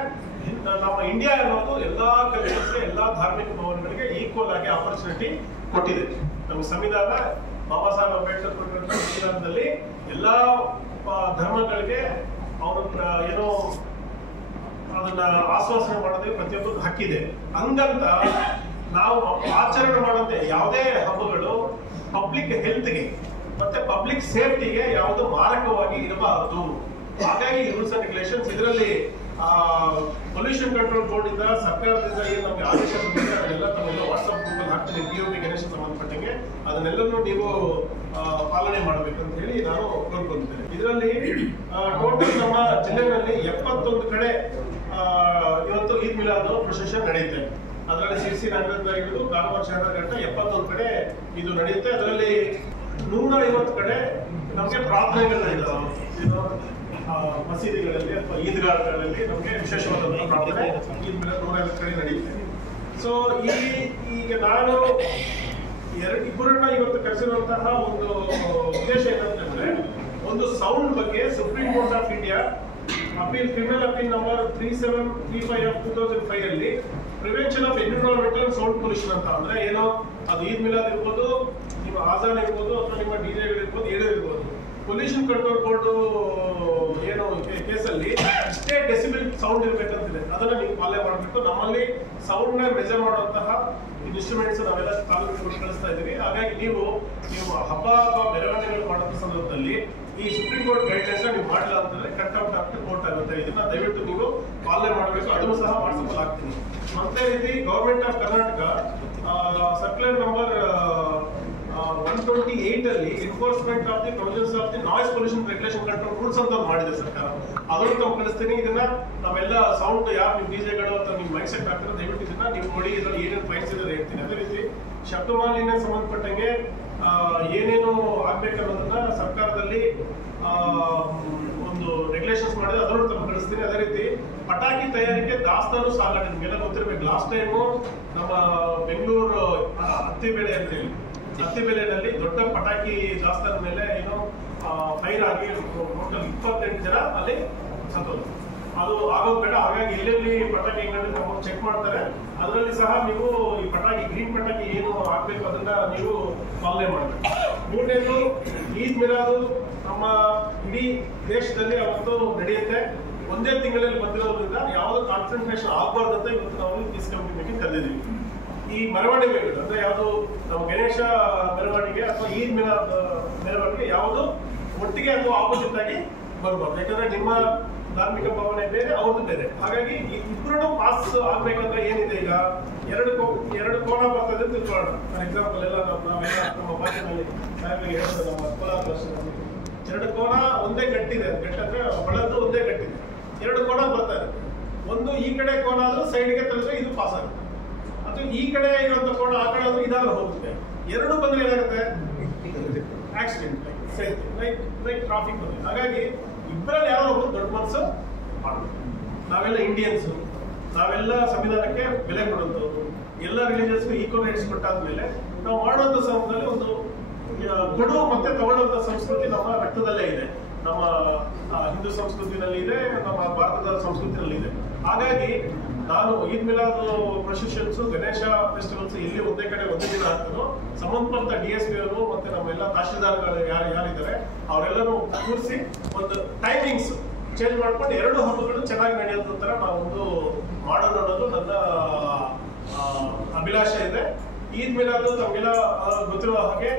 ನಮ್ಮ ಇಂಡಿಯಾ ಅನ್ನೋದು ಎಲ್ಲಾ ಕಲ್ಚರ್ಸ್ಗೆ ಎಲ್ಲಾ ಧಾರ್ಮಿಕ ಭವನಗಳಿಗೆ ಈಕ್ವಲ್ ಆಗಿ ಆಪರ್ಚುನಿಟಿ ಕೊಟ್ಟಿದೆ. ನಮ್ಮ ಸಂವಿಧಾನ ಬಾಬಾ ಸಾಹೇಬ್ ಅಂಬೇಡ್ಕರ್ ಕೊಟ್ಟಿರುವಂತ ಸಂವಿಧಾನದಲ್ಲಿ ಎಲ್ಲಾ ಧರ್ಮಗಳಿಗೆ ಅವರು ಏನೋ ಅದನ್ನ ಆಶ್ವಾಸನೆ ಮಾಡೋದಕ್ಕೆ ಪ್ರತಿಯೊಬ್ಬರು ಹಕ್ಕಿದೆ. ಹಂಗಂತ ನಾವು ಆಚರಣೆ ಮಾಡುವಂತೆ ಯಾವುದೇ ಹಬ್ಬಗಳು ಪಬ್ಲಿಕ್ ಹೆಲ್ತ್ಗೆ ಮತ್ತೆ ಪಬ್ಲಿಕ್ ಸೇಫ್ಟಿಗೆ ಯಾವುದು ಮಾರಕವಾಗಿ ಇರಬಾರದು. ಹಾಗಾಗಿ ರೂಲ್ಸ್ ಅಂಡ್ ರೆಗ್ಯುಲೇಷನ್ಸ್ ಇದರಲ್ಲಿ ಪೊಲ್ಯೂಷನ್ ಕಂಟ್ರೋಲ್ ಬೋರ್ಡ್ ಇಂದ ಸರ್ಕಾರದಿಂದ ಏನು ನಮಗೆ ಆದೇಶ ಬಂದಿದೆ ಅದನ್ನೆಲ್ಲ ತಮ್ಮೆಲ್ಲ ವಾಟ್ಸ್ಆಪ್ ಗ್ರೂಪಲ್ಲಿ ಹಾಕ್ತೀನಿ. POP ಗಣೇಶ ಸಂಬಂಧಪಟ್ಟಂಗೆ ಅದನ್ನೆಲ್ಲರೂ ನೀವು ಪಾಲನೆ ಮಾಡಬೇಕಂತ ಹೇಳಿ ನಾನು ಕೋರ್ಕೊಳ್ತೇನೆ. ಇದರಲ್ಲಿ ಟೋಟಲ್ ನಮ್ಮ ಜಿಲ್ಲೆಯಲ್ಲಿ 71 ಕಡೆ ಇವತ್ತು ಈದ್ ಮಿಲಾದ್ ಪ್ರೊಸೆಷನ್ ನಡೆಯುತ್ತೆ. ಅದರಲ್ಲಿ ಸಿರ್ಸಿ ನಗರದಿಂದ ಹಿಡಿದು ಕಾರವಾರ ಶಹರ ಗಂಟ 71 ಕಡೆ ಇದು ನಡೆಯುತ್ತೆ. ಅದರಲ್ಲಿ 150 ಕಡೆ ನಮಗೆ ಪ್ರಾರ್ಥನೆಗಳು ನಡೀತಾವೆ. ಮಸೀದಿಗಳಲ್ಲಿ ಅಥವಾ ಈದ್ಗಾಹಗಳಲ್ಲಿ ನಮಗೆ ವಿಶೇಷವಾದಂತಹ ಪ್ರಾರ್ಥನೆ ಈದ್ ಮಿಲಾದ್ 150 ಕಡೆ ನಡೆಯುತ್ತೆ. ಸೊ ಈಗ ನಾನು ಇಬ್ಬರನ್ನ ಇವತ್ತು ಕರೆಸಿರುವಂತಹ ಒಂದು ಉದ್ದೇಶ ಏನಂತಂದ್ರೆ, ಒಂದು ಸೌಂಡ್ ಬಗ್ಗೆ supreme court of India criminal appeal number 3735 of 2005 ಅಲ್ಲಿ prevention of environmental sound pollution ಅಂತ, ಅಂದ್ರೆ ಏನೋ ಅದು ಈದ್ ಮಿಲಾದ್ ಇರ್ಬೋದು, ನಿಮ್ಮ ಆಜಾನ್ ಇರ್ಬೋದು, ಅಥವಾ ನಿಮ್ಮ ಡಿಜೆಗಳು ಇರ್ಬೋದು, ಏನೋ ಇರ್ಬೋದು, ಪೊಲ್ಯೂಷನ್ ಕಂಟ್ರೋಲ್ ಬೋರ್ಡ್ ಏನು ಕೇಸಲ್ಲಿ ಇಷ್ಟೇ ಡೆಸಿಬಲ್ ಸೌಂಡ್ ಇರ್ಬೇಕಂತಿದೆ. ಅದನ್ನ ನೀವು ಪಾಲನೆ ಮಾಡಬೇಕು. ನಮ್ಮಲ್ಲಿ ಸೌಂಡ್ ನ ಮೆಜರ್ ಮಾಡುವಂತಹ ಇನ್ಸ್ಟ್ರೂಮೆಂಟ್ಸ್ ನಾವೆಲ್ಲ ತಾಲೂಕು ಕಳಿಸ್ತಾ ಇದೀವಿ. ಹಾಗಾಗಿ ನೀವು ಹಬ್ಬ ಅಥವಾ ಮೆರವಣಿಗೆಗಳು ಮಾಡುವ ಸಂದರ್ಭದಲ್ಲಿ ಈ ಸುಪ್ರೀಂ ಕೋರ್ಟ್ ಗೈಡ್ಲೈನ್ಸ್ ನೀವು ಮಾಡಿಲ್ಲ ಅಂತಂದ್ರೆ ಕಂಟೆಂಪ್ಟ್ ಆಫ್ ಕೋರ್ಟ್ ಆಗುತ್ತೆ. ಇದನ್ನ ದಯವಿಟ್ಟು ನೀವು ಪಾಲನೆ ಮಾಡಬೇಕು. ಅದನ್ನು ಸಹ ವಾಟ್ಸಪ್ ಆಗ್ತೀನಿ. ಮತ್ತೆ ರೀತಿ government of Karnataka circular number 128 ಅಲ್ಲಿ enforcement of the provisions of the noise pollution regulation control rules ಅಂತ ಮಾಡಿದೆ ಸರ್ಕಾರ. ಅದನ್ನು ತಾವು ಕಳಿಸ್ತೀನಿ. ಇದನ್ನ ನಾವೆಲ್ಲ ಸೌಂಡ್ ಯಾರು ನಿಮ್ಮ ಡಿಜೆಗಳು ಅಥವಾ ನಿಮ್ಮ ಮೈಕ್ ಸೆಟ್ ಆಗ್ತಾರೆ ದಯವಿಟ್ಟು ಇದನ್ನ ನೀವು ನೋಡಿ ಇದರಲ್ಲಿ ಏನೇನು ಫೈನ್ಸ್ ಇದೆ ಹೇಳ್ತೀನಿ. ಅದೇ ರೀತಿ ಶಬ್ದ ಮಾಲಿನ್ಯ ಸಂಬಂಧಪಟ್ಟಂಗೆ ಏನೇನು ಆಗ್ಬೇಕನ್ನೋದನ್ನ ಸರ್ಕಾರದಲ್ಲಿ ಒಂದು ರೆಗ್ಯುಲೇಷನ್ಸ್ ಮಾಡಿದ್ರೆ ಅದನ್ನು ತಮ್ಮ ಕಳಿಸ್ತೀನಿ. ಅದೇ ರೀತಿ ಪಟಾಕಿ ತಯಾರಿಕೆ ದಾಸ್ತಾನು ಸಾಗಣೆ ನಿಮಗೆಲ್ಲ ಗೊತ್ತಿರಬೇಕು. ಲಾಸ್ಟ್ ಟೈಮು ನಮ್ಮ ಬೆಂಗಳೂರು ಹತ್ತಿಬೆಲೆ ಅಂತೇಳಿ ಹತ್ತಿಬೆಲೆನಲ್ಲಿ ದೊಡ್ಡ ಪಟಾಕಿ ದಾಸ್ತಾನ ಮೇಲೆ ಏನೋ ಫೈರ್ ಆಗಿ ಟೋಟಲ್ 28 ಜನ ಅಲ್ಲಿ ಸತ್ತೋದು. ಅದು ಆಗೋದು ಬೇಡ. ಹಾಗಾಗಿ ಎಲ್ಲೆಲ್ಲಿ ಪಟಾಕಿ ಅಂಗಡಿ ಚೆಕ್ ಮಾಡ್ತಾರೆ. ಅದರಲ್ಲಿ ಸಹ ನೀವು ಈ ಪಟಾಕಿ ಗ್ರೀನ್ ಪಟಾಕಿ ಏನು ಆಗ್ಬೇಕು ಅದನ್ನ ನೀವು ಪಾಲನೆ ಮಾಡಬೇಕು. 3ನೇದು ಈದ್ ಮಿಲಾದ್ ನಮ್ಮ ಇಡೀ ದೇಶದಲ್ಲಿ ಅವತ್ತು ನಡೆಯುತ್ತೆ. ಒಂದೇ ತಿಂಗಳಲ್ಲಿ ಬಂದಿರೋದ್ರಿಂದ ಯಾವ್ದು ಕಾನ್ಸಂಟ್ರೇಷನ್ ಆಗಬಾರ್ದು ಅಂತ ಇವತ್ತು ನಾವು ಪೀಸ್ ಕಮಿಟಿ ಮೀಟಿಂಗ್ ಕರೆದಿದ್ದೀವಿ. ಈ ಮೆರವಣಿಗೆಗಳು ಅಂದ್ರೆ ಯಾವುದು ನಮ್ಮ ಗಣೇಶ ಮೆರವಣಿಗೆ ಅಥವಾ ಈದ್ ಮಿಲಾದ್ ಮೆರವಣಿಗೆ ಯಾವುದು ಒಟ್ಟಿಗೆ ಅಥವಾ ಆಪೋಸಿಟ್ ಆಗಿ ಬರಬಾರ್ದು. ಯಾಕಂದ್ರೆ ನಿಮ್ಮ ಧಾರ್ಮಿಕ ಭಾವನೆ ಬೇರೆ, ಅವ್ರದ್ದು ಬೇರೆ. ಹಾಗಾಗಿ ಇಬ್ಬರು ಪಾಸ್ ಆಗ್ಬೇಕಂದ್ರೆ ಏನಿದೆ, ಈಗ ಎರಡು ಕೋಣ ಬರ್ತದೆ ತಿಳ್ಕೊಳ್ಳೋಣ. ಫಾರ್ ಎಕ್ಸಾಂಪಲ್ ಎಲ್ಲ ನಾವೆಲ್ಲ ನಮ್ಮ ಭಾಷೆನಲ್ಲಿ ಸಾಹೇಬರಿಗೆ ಹೇಳೋದು ನಮ್ಮ ಕೋಲಾರ ಭಾಷೆಯಲ್ಲಿ 2 ಕೋಣ ಒಂದೇ ಗಟ್ಟಿದೆ. ಗಟ್ಟಂದ್ರೆ ಬಳದ್ದು ಒಂದೇ ಗಟ್ಟಿದೆ. 2 ಕೋಣ ಬರ್ತಾ ಇದೆ. ಒಂದು ಈ ಕಡೆ ಕೋಣ ಆದ್ರೂ ಸೈಡ್ಗೆ ತಳಿದ್ರೆ ಇದು ಪಾಸ್ ಆಗುತ್ತೆ, ಅಥವಾ ಈ ಕಡೆ ಇರುವಂತ ಕೋಣ ಆ ಕಡೆ ಆದ್ರೂ ಇದಾದ್ರೂ ಹೋಗುತ್ತೆ. 2 ಬಂದ್ರೆ ಏನಾಗುತ್ತೆ, ಆಕ್ಸಿಡೆಂಟ್ ಲೈಕ್ ಟ್ರಾಫಿಕ್ ಬಂದ್ರೆ. ಹಾಗಾಗಿ ಇಬ್ಬರಲ್ಲಿ ಯಾರೋ ಒಬ್ಬರು ದೊಡ್ಡ ಮನಸ್ಸು ಮಾಡಬೇಕು. ನಾವೆಲ್ಲ ಇಂಡಿಯನ್ಸ್, ನಾವೆಲ್ಲ ಸಂವಿಧಾನಕ್ಕೆ ಬೆಲೆ ಕೊಡೋದು, ಎಲ್ಲ ರಿಲಿಜಿಯನ್ಸ್ಗೂ ಈಕ್ವಲ್ ರೈಟ್ಸ್ ಕೊಟ್ಟಾದ್ಮೇಲೆ ನಾವು ಮಾಡುವಂತ ಸಮಯದಲ್ಲಿ ಒಂದು ಕೊಡು ಮತ್ತೆ ತಗೊಳ್ಳುವಂತ ಸಂಸ್ಕೃತಿ ನಮ್ಮ ರಕ್ತದಲ್ಲೇ ಇದೆ. ನಮ್ಮ ಹಿಂದೂ ಸಂಸ್ಕೃತಿನಲ್ಲಿ ಇದೆ, ನಮ್ಮ ಭಾರತದ ಸಂಸ್ಕೃತಿನಲ್ಲಿ ಇದೆ. ಹಾಗಾಗಿ ನಾನು ಈದ್ ಮಿಲಾದ್ ಪ್ರೊಸೆಷನ್ಸ್, ಗಣೇಶ ಫೆಸ್ಟಿವಲ್ಸ್ ಇಲ್ಲಿ ಒಂದೇ ಕಡೆ ಒಂದೇ ದಿನ ಆಗ್ತದೋ ಸಂಬಂಧಪಟ್ಟ DSP ಅವರು ಮತ್ತೆ ನಮ್ಮೆಲ್ಲ ತಹಶೀಲ್ದಾರ್ಗಳು ಯಾರಿದ್ದಾರೆ ಅವರೆಲ್ಲರೂ ಕೂರಿಸಿ ಒಂದು ಟೈಮಿಂಗ್ಸ್ ಚೇಂಜ್ ಮಾಡ್ಕೊಂಡು 2 ಹಬ್ಬಗಳು ಚೆನ್ನಾಗಿ ನಡೆಯೋದ್ರ ತರ ನಾವೊಂದು ಮಾಡೋಣ ಅನ್ನೋದು ನನ್ನ ಅಭಿಲಾಷೆ ಇದೆ. ಈದ್ ಮಿಲಾದ್ ತಮಗೆಲ್ಲ ಗೊತ್ತಿರುವ ಹಾಗೆ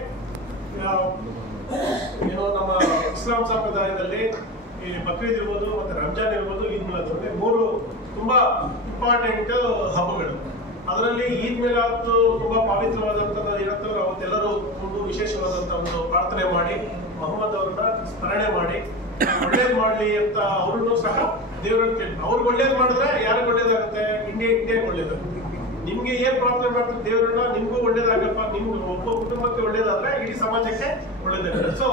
ಏನೋ ನಮ್ಮ ಇಸ್ಲಾಂ ಸಂಪ್ರದಾಯದಲ್ಲಿ ಈ ಬಕ್ರೀದ್ ಇರ್ಬೋದು ಮತ್ತೆ ರಂಜಾನ್ ಇರ್ಬೋದು, ಈದ್ ಮಿಲಾದ್ 3 ತುಂಬಾ ಇಂಪಾರ್ಟೆಂಟ್ ಹಬ್ಬಗಳು. ಅದರಲ್ಲಿ ಈದ್ ಮಿಲಾದ್ ತುಂಬಾ ಪವಿತ್ರವಾದಂತಹ ಏನಂತಂದ್ರೆ ಅವತ್ತೆಲ್ಲರೂ ಒಂದು ವಿಶೇಷವಾದಂತ ಒಂದು ಪ್ರಾರ್ಥನೆ ಮಾಡಿ ಮೊಹಮ್ಮದ್ ಅವ್ರನ್ನ ಸ್ಮರಣೆ ಮಾಡಿ ಒಳ್ಳೇದ್ ಮಾಡ್ಲಿ ಅಂತ ಅವ್ರನ್ನು ಸಹ ದೇವರನ್ನ ಕೇಳಿ ಅವ್ರಿಗೆ ಒಳ್ಳೇದ್ ಮಾಡಿದ್ರೆ ಯಾರಿಗೆ ಒಳ್ಳೇದಾಗುತ್ತೆ? ಇಂಡಿಯಾಗೆ ಒಳ್ಳೇದಾಗುತ್ತೆ. ನಿಮ್ಗೆ ಏನ್ ಪ್ರಾರ್ಥನೆ ಮಾಡ್ತಾರೆ ದೇವರನ್ನ, ನಿಮ್ಗೂ ಒಳ್ಳೇದಾಗಪ್ಪ, ನಿಮ್ಗೆ ಒಬ್ಬ ಕುಟುಂಬಕ್ಕೆ ಒಳ್ಳೇದಾದ್ರೆ ಇಡೀ ಸಮಾಜಕ್ಕೆ ಒಳ್ಳೇದಾಗುತ್ತೆ. ಸೊ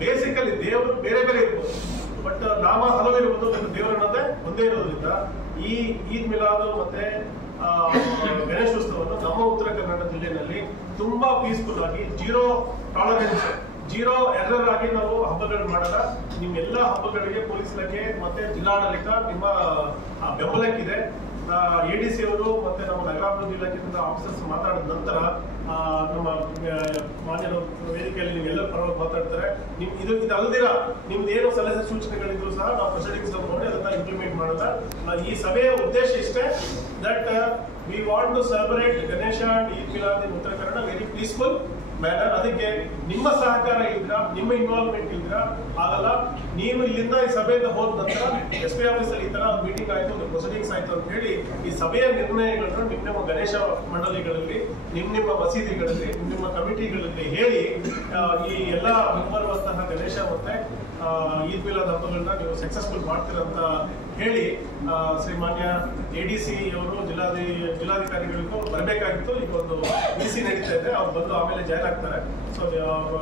ಬೇಸಿಕಲಿ ದೇವರು ಬೇರೆ ಬೇರೆ ಇರ್ಬೋದು, ಬಟ್ ನಾಮ ಹಲವು ಇರ್ಬೋದು, ಮತ್ತು ದೇವರನ್ನದೇ ಒಂದೇ ಇರೋದ್ರಿಂದ ಈ ಈದ್ ಮಿಲಾದ್ ಮತ್ತೆ ಗಣೇಶೋತ್ಸವವನ್ನು ನಮ್ಮ ಉತ್ತರ ಕನ್ನಡ ಜಿಲ್ಲೆಯಲ್ಲಿ ತುಂಬಾ ಪೀಸ್ಫುಲ್ ಆಗಿ, ಜೀರೋ ಟಾಲರೆನ್ಸ್, ಜೀರೋ ಎರರ್ ಆಗಿ ನಾವು ಹಬ್ಬಗಳು ಮಾಡೋಣ. ನಿಮ್ಮೆಲ್ಲ ಹಬ್ಬಗಳಿಗೆ ಪೊಲೀಸ್ ಇಲಾಖೆ ಮತ್ತೆ ಜಿಲ್ಲಾಡಳಿತ ನಿಮ್ಮ ಬೆಂಬಲಕ್ಕಿದೆ. ADC ಅವರು ಮತ್ತೆ ನಮ್ಮ ನಗರಾಭಿವೃದ್ಧಿ ಇಲಾಖೆಯಿಂದ ಆಫೀಸರ್ಸ್ ಮಾತಾಡಿದ ನಂತರ ನಮ್ಮ ಮಾನ್ಯರ ವೇದಿಕೆಯಲ್ಲಿ ನೀವೆಲ್ಲ ಪರವಾಗಿ ಮಾತಾಡ್ತಾರೆ. ಇದಲ್ಲದಿರ ನಿಮ್ದು ಏನು ಸಲಹೆ ಸೂಚನೆಗಳಿದ್ರು ಸಹ ನಾವು ಪ್ರೊಸೀಡಿಂಗ್ಸ್ ನೋಡಿ ಅದನ್ನ ಇಂಪ್ಲಿಮೆಂಟ್ ಮಾಡೋಣ. ಈ ಸಭೆಯ ಉದ್ದೇಶ ಇಷ್ಟೇ, that we want to celebrate Ganesha and Eid Milad in Uttara Kannada very peaceful manner. ಅದಕ್ಕೆ ನಿಮ್ಮ ಸಹಕಾರ ಇದ್ರ, ನಿಮ್ಮ ಇನ್ವಾಲ್ವ್ಮೆಂಟ್ ಇದ್ರ ಆಗಲ್ಲ. ನೀವು ಇಲ್ಲಿಂದ ಈ ಸಭೆಯಿಂದ ಹೋದ ನಂತರ SP ಆಫೀಸಲ್ಲಿ ಈ ತರ ಮೀಟಿಂಗ್ ಆಯ್ತು, ಪ್ರೊಸೀಡಿಂಗ್ಸ್ ಆಯ್ತು ಅಂತ ಹೇಳಿ ಈ ಸಭೆಯ ನಿರ್ಣಯಗಳನ್ನು ನಿಮ್ಮ ಗಣೇಶ ಮಂಡಳಿಗಳಲ್ಲಿ, ನಿಮ್ಮ ಮಸೀದಿಗಳಲ್ಲಿ, ನಿಮ್ಮ ಕಮಿಟಿಗಳಲ್ಲಿ ಹೇಳಿ ಈ ಎಲ್ಲ ಮುಂಬರುವಂತಹ ಗಣೇಶ ಮತ್ತೆ ಈದ್ ಮಿಲಾದ್ ಹಬ್ಬಗಳನ್ನ ನೀವು ಸಕ್ಸಸ್ಫುಲ್ ಮಾಡ್ತೀರಂತ ಹೇಳಿ ಶ್ರೀಮಾನ್ಯ ADC ಅವರು ಜಿಲ್ಲಾಧಿಕಾರಿಗಳಿಗೂ ಬರಬೇಕಾಗಿತ್ತು. ಈಗ ಒಂದು DC ನಡೀತಾ ಇದೆ, ಅವ್ರು ಬಂದು ಆಮೇಲೆ ಜಾಯ್ನ್ ಆಗ್ತಾರೆ. ಸೊ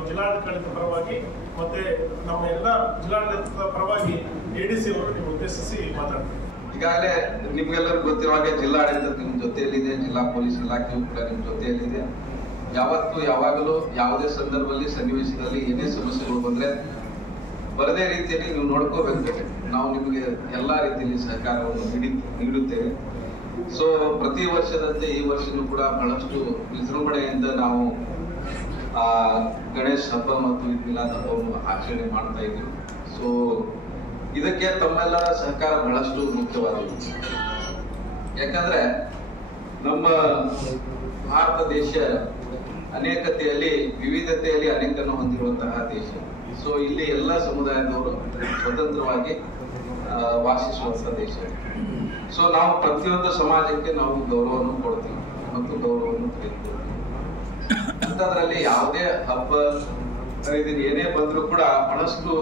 ಜಿಲ್ಲಾಡಳಿತ ಪರವಾಗಿ ಮತ್ತೆ ನಮ್ಮ ಎಲ್ಲ ಜಿಲ್ಲಾಡಳಿತದ ಪರವಾಗಿ ADC ಅವರು ನೀವು ಉದ್ದೇಶಿಸಿ ಮಾತಾಡ್ತಾರೆ. ಈಗಾಗಲೇ ನಿಮ್ಗೆಲ್ಲರಿಗೂ ಗೊತ್ತಿರುವ ಹಾಗೆ ಜಿಲ್ಲಾಡಳಿತ ನಿಮ್ ಜೊತೆಯಲ್ಲಿದೆ, ಜಿಲ್ಲಾ ಪೊಲೀಸ್ ಇಲಾಖೆಯು ಕೂಡ ನಿಮ್ ಜೊತೆಯಲ್ಲಿದೆ. ಯಾವಾಗಲೂ ಯಾವುದೇ ಸಂದರ್ಭದಲ್ಲಿ ಸನ್ನಿವೇಶದಲ್ಲಿ ಏನೇ ಸಮಸ್ಯೆಗಳು ಬಂದ್ರೆ ಬರದೇ ರೀತಿಯಲ್ಲಿ ನೀವು ನೋಡ್ಕೋಬೇಕು. ನಾವು ನಿಮಗೆ ಎಲ್ಲಾ ರೀತಿಯಲ್ಲಿ ಸಹಕಾರವನ್ನು ನೀಡುತ್ತೇವೆ. ಸೊ ಪ್ರತಿ ವರ್ಷದಂತೆ ಈ ವರ್ಷನೂ ಕೂಡ ಬಹಳಷ್ಟು ವಿಜೃಂಭಣೆಯಿಂದ ನಾವು ಗಣೇಶ ಹಬ್ಬ ಮತ್ತು ಈದ್ ಮಿಲಾದ್ ಹಬ್ಬವನ್ನು ಆಚರಣೆ ಮಾಡ್ತಾ ಇದ್ದೀವಿ. ಸೊ ಇದಕ್ಕೆ ತಮ್ಮೆಲ್ಲರ ಸಹಕಾರ ಬಹಳಷ್ಟು ಮುಖ್ಯವಾದದ್ದು. ಯಾಕಂದ್ರೆ ನಮ್ಮ ಭಾರತ ದೇಶ ಅನೇಕತೆಯಲ್ಲಿ, ವಿವಿಧತೆಯಲ್ಲಿ ಅನೇಕನ್ನು ಹೊಂದಿರುವಂತಹ ದೇಶ. ಸೊ ಇಲ್ಲಿ ಎಲ್ಲ ಸಮುದಾಯದವರು ಸ್ವತಂತ್ರವಾಗಿ ವಾಸಿಸುವಂತ ದೇಶ. ಸೊ ನಾವು ಪ್ರತಿಯೊಂದು ಸಮಾಜಕ್ಕೆ ನಾವು ಗೌರವವನ್ನು ಕೊಡ್ತೀವಿ ಮತ್ತು ಗೌರವವನ್ನು ತೆಗೆದುಕೊಳ್ತೀವಿ. ಅಂತದ್ರಲ್ಲಿ ಯಾವುದೇ ಹಬ್ಬ ಹರಿದಿನ ಏನೇ ಬಂದ್ರೂ ಕೂಡ ಬಹಳಷ್ಟು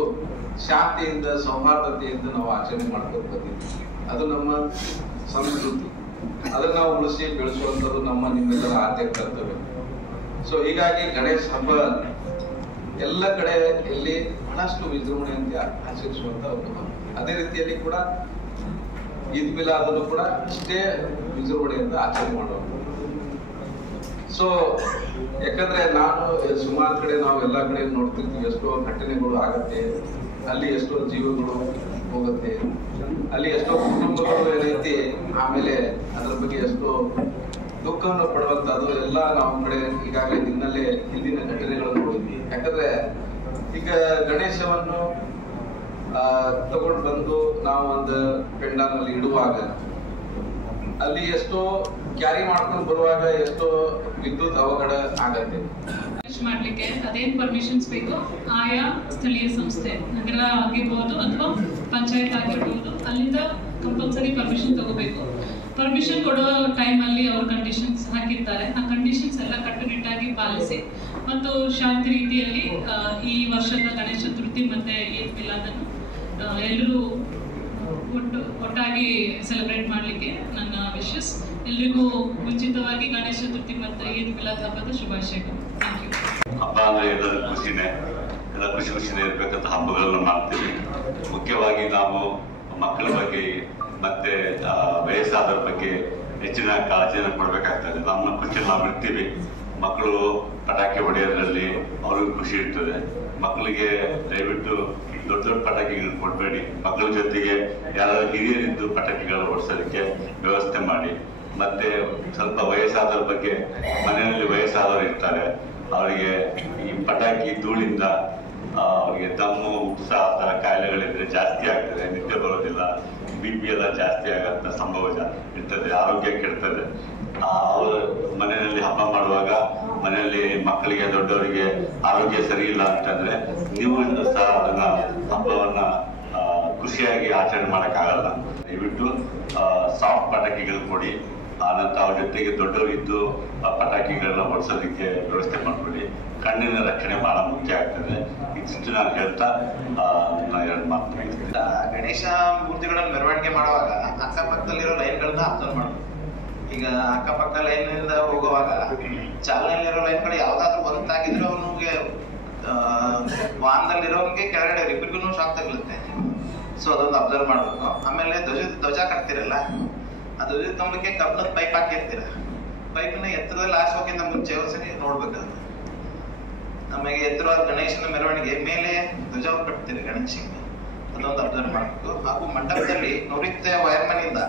ಶಾಂತಿಯಿಂದ, ಸೌಹಾರ್ದತೆಯಿಂದ ನಾವು ಆಚರಣೆ ಮಾಡ್ಕೊಂಡು ಬಂದಿದ್ದೀವಿ. ಅದು ನಮ್ಮ ಸಂಸ್ಕೃತಿ. ಅದನ್ನ ನಾವು ಉಳಿಸಿ ಬೆಳೆಸುವಂಥದ್ದು ನಮ್ಮ ನಿಮ್ಮೆಲ್ಲರ ಆದ್ಯ ಕರ್ತವ್ಯ. ಸೊ ಹೀಗಾಗಿ ಗಣೇಶ ಹಬ್ಬ ಎಲ್ಲ ಕಡೆ ಇಲ್ಲಿ ಬಹಳಷ್ಟು ವಿಜೃಂಭಣೆಯಿಂದ ಆಚರಿಸುವಂತ ಒಂದು ಹಬ್ಬ. ಅದೇ ರೀತಿಯಲ್ಲಿ ಕೂಡ ಈದ್ ಮಿಲಾದ್ ಕೂಡ ಅಷ್ಟೇ ವಿಜೃಂಭಣೆಯಿಂದ ಆಚರಣೆ ಮಾಡುವಂತ. ಸೊ ಯಾಕಂದ್ರೆ ನಾನು ಸುಮಾರು ಕಡೆ ನಾವು ಎಲ್ಲಾ ಕಡೆ ನೋಡ್ತಿರ್ತೀವಿ, ಎಷ್ಟೋ ಘಟನೆಗಳು ಆಗತ್ತೆ, ಅಲ್ಲಿ ಎಷ್ಟೋ ಜೀವಗಳು ಹೋಗುತ್ತೆ, ಅಲ್ಲಿ ಎಷ್ಟೋ ಕುಟುಂಬಗಳು ಏನೈತಿ ಆಮೇಲೆ ಅದರ ಬಗ್ಗೆ ಎಷ್ಟೋ ದುಃಖವನ್ನು ಪಡುವಂತದ್ದು ಎಲ್ಲ ನಾವು ಕಡೆ ಈಗಾಗಲೇ ದಿನಲ್ಲೇ ಹಿಂದಿನ ಘಟನೆಗಳನ್ನು ನೋಡಿದ್ವಿ. ಯಾಕಂದ್ರೆ ಈಗ ಗಣೇಶವನ್ನು ತಗೊಂಡು ಬಂದು ನಾವು ಒಂದು ಪೆಂಡಾಲ್ ನಲ್ಲಿ ಇಡುವಾಗ ಅಲ್ಲಿ ಎಷ್ಟೋ ಕ್ಯಾರಿ ಮಾಡ್ಕೊಂಡು ಬರುವಾಗ ಎಷ್ಟೋ ವಿದ್ಯುತ್ ಅವಘಡ ಆಗತ್ತೆ. ಮಾಡ್ಲಿಕ್ಕೆ ಅದೇನ್ ಪರ್ಮಿಷನ್ಸ್ ಬೇಕು ಆಯಾ ಸ್ಥಳೀಯ ಸಂಸ್ಥೆ, ನಗರ ಆಗಿರ್ಬೋದು ಅಥವಾ ಪಂಚಾಯತ್ ಆಗಿರ್ಬೋದು, ಅಲ್ಲಿಂದ ಕಂಪಲ್ಸರಿ ಪರ್ಮಿಷನ್ ತಗೋಬೇಕು. ಪರ್ಮಿಷನ್ ಕೊಡೋ ಟೈಮ್ ಅಲ್ಲಿ ಅವ್ರ ಕಂಡೀಷನ್ಸ್ ಹಾಕಿರ್ತಾರೆ. ಆ ಕಂಡೀಷನ್ಸ್ ಎಲ್ಲ ಕಟ್ಟುನಿಟ್ಟಾಗಿ ಪಾಲಿಸಿ ಮತ್ತು ಶಾಂತಿ ರೀತಿಯಲ್ಲಿ ಈ ವರ್ಷದ ಗಣೇಶ ಚತುರ್ಥಿ ಮತ್ತೆ ಈದ್ ಮಿಲಾದ್ ಅನ್ನು ಎಲ್ಲರೂ ಒಟ್ಟಾಗಿ ಸೆಲೆಬ್ರೇಟ್ ಮಾಡ್ಲಿಕ್ಕೆ ನನ್ನ ವಿಶಸ್. ಎಲ್ರಿಗೂ ಮುಂಚಿತವಾಗಿ ಗಣೇಶ ಚತುರ್ಥಿ ಮತ್ತೆ ಈದ್ ಮಿಲಾದ್ ಹಬ್ಬದ ಶುಭಾಶಯಗಳು. Thank you. ಹಬ್ಬ ಅಂದ್ರೆ ಎಲ್ಲರ ಖುಷಿನೇ, ಎಲ್ಲ ಖುಷಿನೇ ಇರ್ಬೇಕಂತ ಹಬ್ಬಗಳನ್ನ ಮಾಡ್ತೀವಿ. ಮುಖ್ಯವಾಗಿ ನಾವು ಮಕ್ಕಳ ಬಗ್ಗೆ ಮತ್ತೆ ವಯಸ್ಸಾದವ್ರ ಬಗ್ಗೆ ಹೆಚ್ಚಿನ ಕಾಳಜಿಯನ್ನು ಕೊಡ್ಬೇಕಾಗ್ತದೆ. ನಮ್ಮ ಖುಷಿ ನಾವು ಇರ್ತೀವಿ. ಮಕ್ಕಳು ಪಟಾಕಿ ಹೊಡೆಯೋದ್ರಲ್ಲಿ ಅವ್ರಿಗೂ ಖುಷಿ ಇರ್ತದೆ. ಮಕ್ಕಳಿಗೆ ದಯವಿಟ್ಟು ದೊಡ್ಡ ದೊಡ್ಡ ಪಟಾಕಿಗಳು ಕೊಡಬೇಡಿ. ಮಕ್ಕಳ ಜೊತೆಗೆ ಯಾರಾದ್ರೂ ಹಿರಿಯರಿದ್ದು ಪಟಾಕಿಗಳು ಓಡಿಸೋದಕ್ಕೆ ವ್ಯವಸ್ಥೆ ಮಾಡಿ. ಮತ್ತೆ ಸ್ವಲ್ಪ ವಯಸ್ಸಾದವ್ರ ಬಗ್ಗೆ, ಮನೆಯಲ್ಲಿ ವಯಸ್ಸಾದವರು ಇರ್ತಾರೆ, ಅವರಿಗೆ ಈ ಪಟಾಕಿ ಧೂಳಿಂದ ಅವರಿಗೆ ದಮ್ಮು, ಉಪ್ಸ ಆ ಥರ ಕಾಯಿಲೆಗಳಿದ್ರೆ ಜಾಸ್ತಿ ಆಗ್ತದೆ, ನಿದ್ದೆ ಬರೋದಿಲ್ಲ, BP ಎಲ್ಲ ಜಾಸ್ತಿ ಆಗಂತ ಸಂಭವ ಇರ್ತದೆ, ಆರೋಗ್ಯ ಕೆಡ್ತದೆ. ಅವರು ಮನೆಯಲ್ಲಿ ಹಬ್ಬ ಮಾಡುವಾಗ ಮನೆಯಲ್ಲಿ ಮಕ್ಕಳಿಗೆ ದೊಡ್ಡವರಿಗೆ ಆರೋಗ್ಯ ಸರಿ ಇಲ್ಲ ಅಂತಂದ್ರೆ ನೀವು ಸಹ ಅದನ್ನ ಹಬ್ಬವನ್ನ ಖುಷಿಯಾಗಿ ಆಚರಣೆ ಮಾಡೋಕ್ಕಾಗಲ್ಲ. ದಯವಿಟ್ಟು ಸಾಫ್ಟ್ ಪಟಾಕಿಗಳು ಕೊಡಿ. ಆನಂತರ ಅವ್ರ ಜೊತೆಗೆ ದೊಡ್ಡವರು ಇದ್ದು ಪಟಾಕಿಗಳನ್ನ ಓಡಿಸೋದಕ್ಕೆ ವ್ಯವಸ್ಥೆ ಮಾಡ್ಕೊಡಿ. ಕಣ್ಣಿನ ರಕ್ಷಣೆ ಬಹಳ ಮುಖ್ಯ ಆಗ್ತದೆ. ಇಷ್ಟು ನಾನು ಹೇಳ್ತಾ ನಾನು 2 ಮಾತು ಮುಗಿಸ್ತೇನೆ. ಗಣೇಶ ಮೂರ್ತಿಗಳನ್ನು ಮೆರವಣಿಗೆ ಮಾಡುವಾಗ ಅಕ್ಕಪಕ್ಕದಲ್ಲಿರೋ ಲೈನ್ಗಳನ್ನ ಅಬ್ಸರ್ವ್ ಮಾಡಬೇಕು. ಈಗ ಅಕ್ಕಪಕ್ಕ ಲೈನ್ ಹೋಗುವಾಗ ಚಾಲನೆಯಲ್ಲಿರೋ ಲೈನ್ಗಳು ಯಾವ್ದಾದ್ರು ಒಂದಾಗಿದ್ರೆ ಅವನಿಗೆ ವಾಹನದಲ್ಲಿರೋನ್ಗೆ ಕೆಳಗಡೆ ಇಬ್ಬರಿಗೂ ಶಾಕ್ ತಗಲುತ್ತೆ. ಸೊ ಅದೊಂದು ಅಬ್ಸರ್ವ್ ಮಾಡ್ಬೇಕು. ಆಮೇಲೆ ಧ್ವಜ ಕಟ್ತಿರಲ್ಲ, ಆ ಧ್ವಜ ತುಂಬಕ್ಕೆ ಕಬ್ಬಣದ ಪೈಪ್ ಹಾಕಿರ್ತೀರ. ಪೈಪ್ನ ಎತ್ತರದಲ್ಲಿ ಹಾಸೋಕ್ಕಿಂತ ಮುಂಚೆ ಒಂದ್ಸರಿ ನೋಡ್ಬೇಕು. ನಮಗೆ ಎತ್ತರವಾದ ಗಣೇಶನ ಮೆರವಣಿಗೆ ಮೇಲೆ ಧ್ವಜ ಕಟ್ತೀರಿ ಗಣೇಶನಿಗೆ, ಅದೊಂದು ಅಬ್ಸರ್ವ್ ಮಾಡ್ಬೇಕು. ಹಾಗೂ ಮಂಟಪದಲ್ಲಿ ನುರಿತ ವೈರ್ಮನ್ ಇಂದ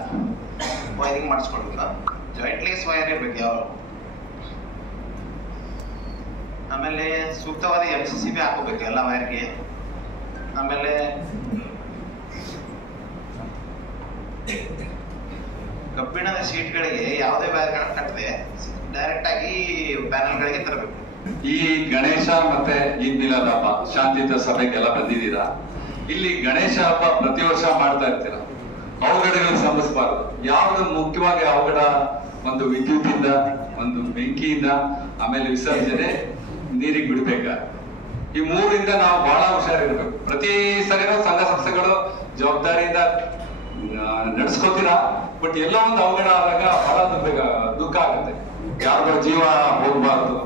ವೈರಿಂಗ್ ಮಾಡಿಸ್ಕೊಡ್ಬೇಕು. ಜಾಯಿಂಟ್ಲೆಸ್ ವೈರ್ ಇರ್ಬೇಕು ಯಾವ. ಆಮೇಲೆ ಸೂಕ್ತವಾದ MCCB ಹಾಕೋಬೇಕು ಎಲ್ಲ ವೈರ್ಗೆ. ಆಮೇಲೆ ಕಬ್ಬಿಣದ ಶೀಟ್ಗಳಿಗೆ ಯಾವುದೇ ವೈರ್ಗಳನ್ನ ಕಟ್ಟದೆ ಡೈರೆಕ್ಟ್ ಆಗಿ ಪ್ಯಾನಲ್ಗಳಿಗೆ ತರಬೇಕು. ಈ ಗಣೇಶ ಮತ್ತೆ ಈದ್ ಮಿಲಾದ್ ಹಬ್ಬ ಶಾಂತಿಯುತ ಸಭೆಗೆಲ್ಲ ಬಂದಿದ್ದೀರಾ. ಇಲ್ಲಿ ಗಣೇಶ ಹಬ್ಬ ಪ್ರತಿ ವರ್ಷ ಮಾಡ್ತಾ ಇರ್ತೀರಾ. ಅವಘಡಗಳು ಸಂಭವಿಸಬಾರ್ದು. ಯಾವ್ದು ಮುಖ್ಯವಾಗಿ ಅವಘಡ, ಒಂದು ವಿದ್ಯುತ್ತಿಂದ, ಒಂದು ಬೆಂಕಿಯಿಂದ, ಆಮೇಲೆ ವಿಸರ್ಜನೆ, ನೀರಿಗೆ ಬಿಡ್ಬೇಕ. ಈ 3ರಿಂದ ನಾವು ಬಹಳ ಹುಷಾರಿರ್ಬೇಕು. ಪ್ರತಿ ಸರಿನೂ ಸಂಘ ಸಂಸ್ಥೆಗಳು ಜವಾಬ್ದಾರಿಯಿಂದ ನಡೆಸ್ಕೋತೀರಾ. ಬಟ್ ಎಲ್ಲ ಒಂದು ಅವಘಡ ಆದಾಗ ಬಹಳ ದುಃಖ ಆಗುತ್ತೆ. ಯಾರಿಗೋ ಜೀವ ಹೋಗ್ಬಾರ್ದು.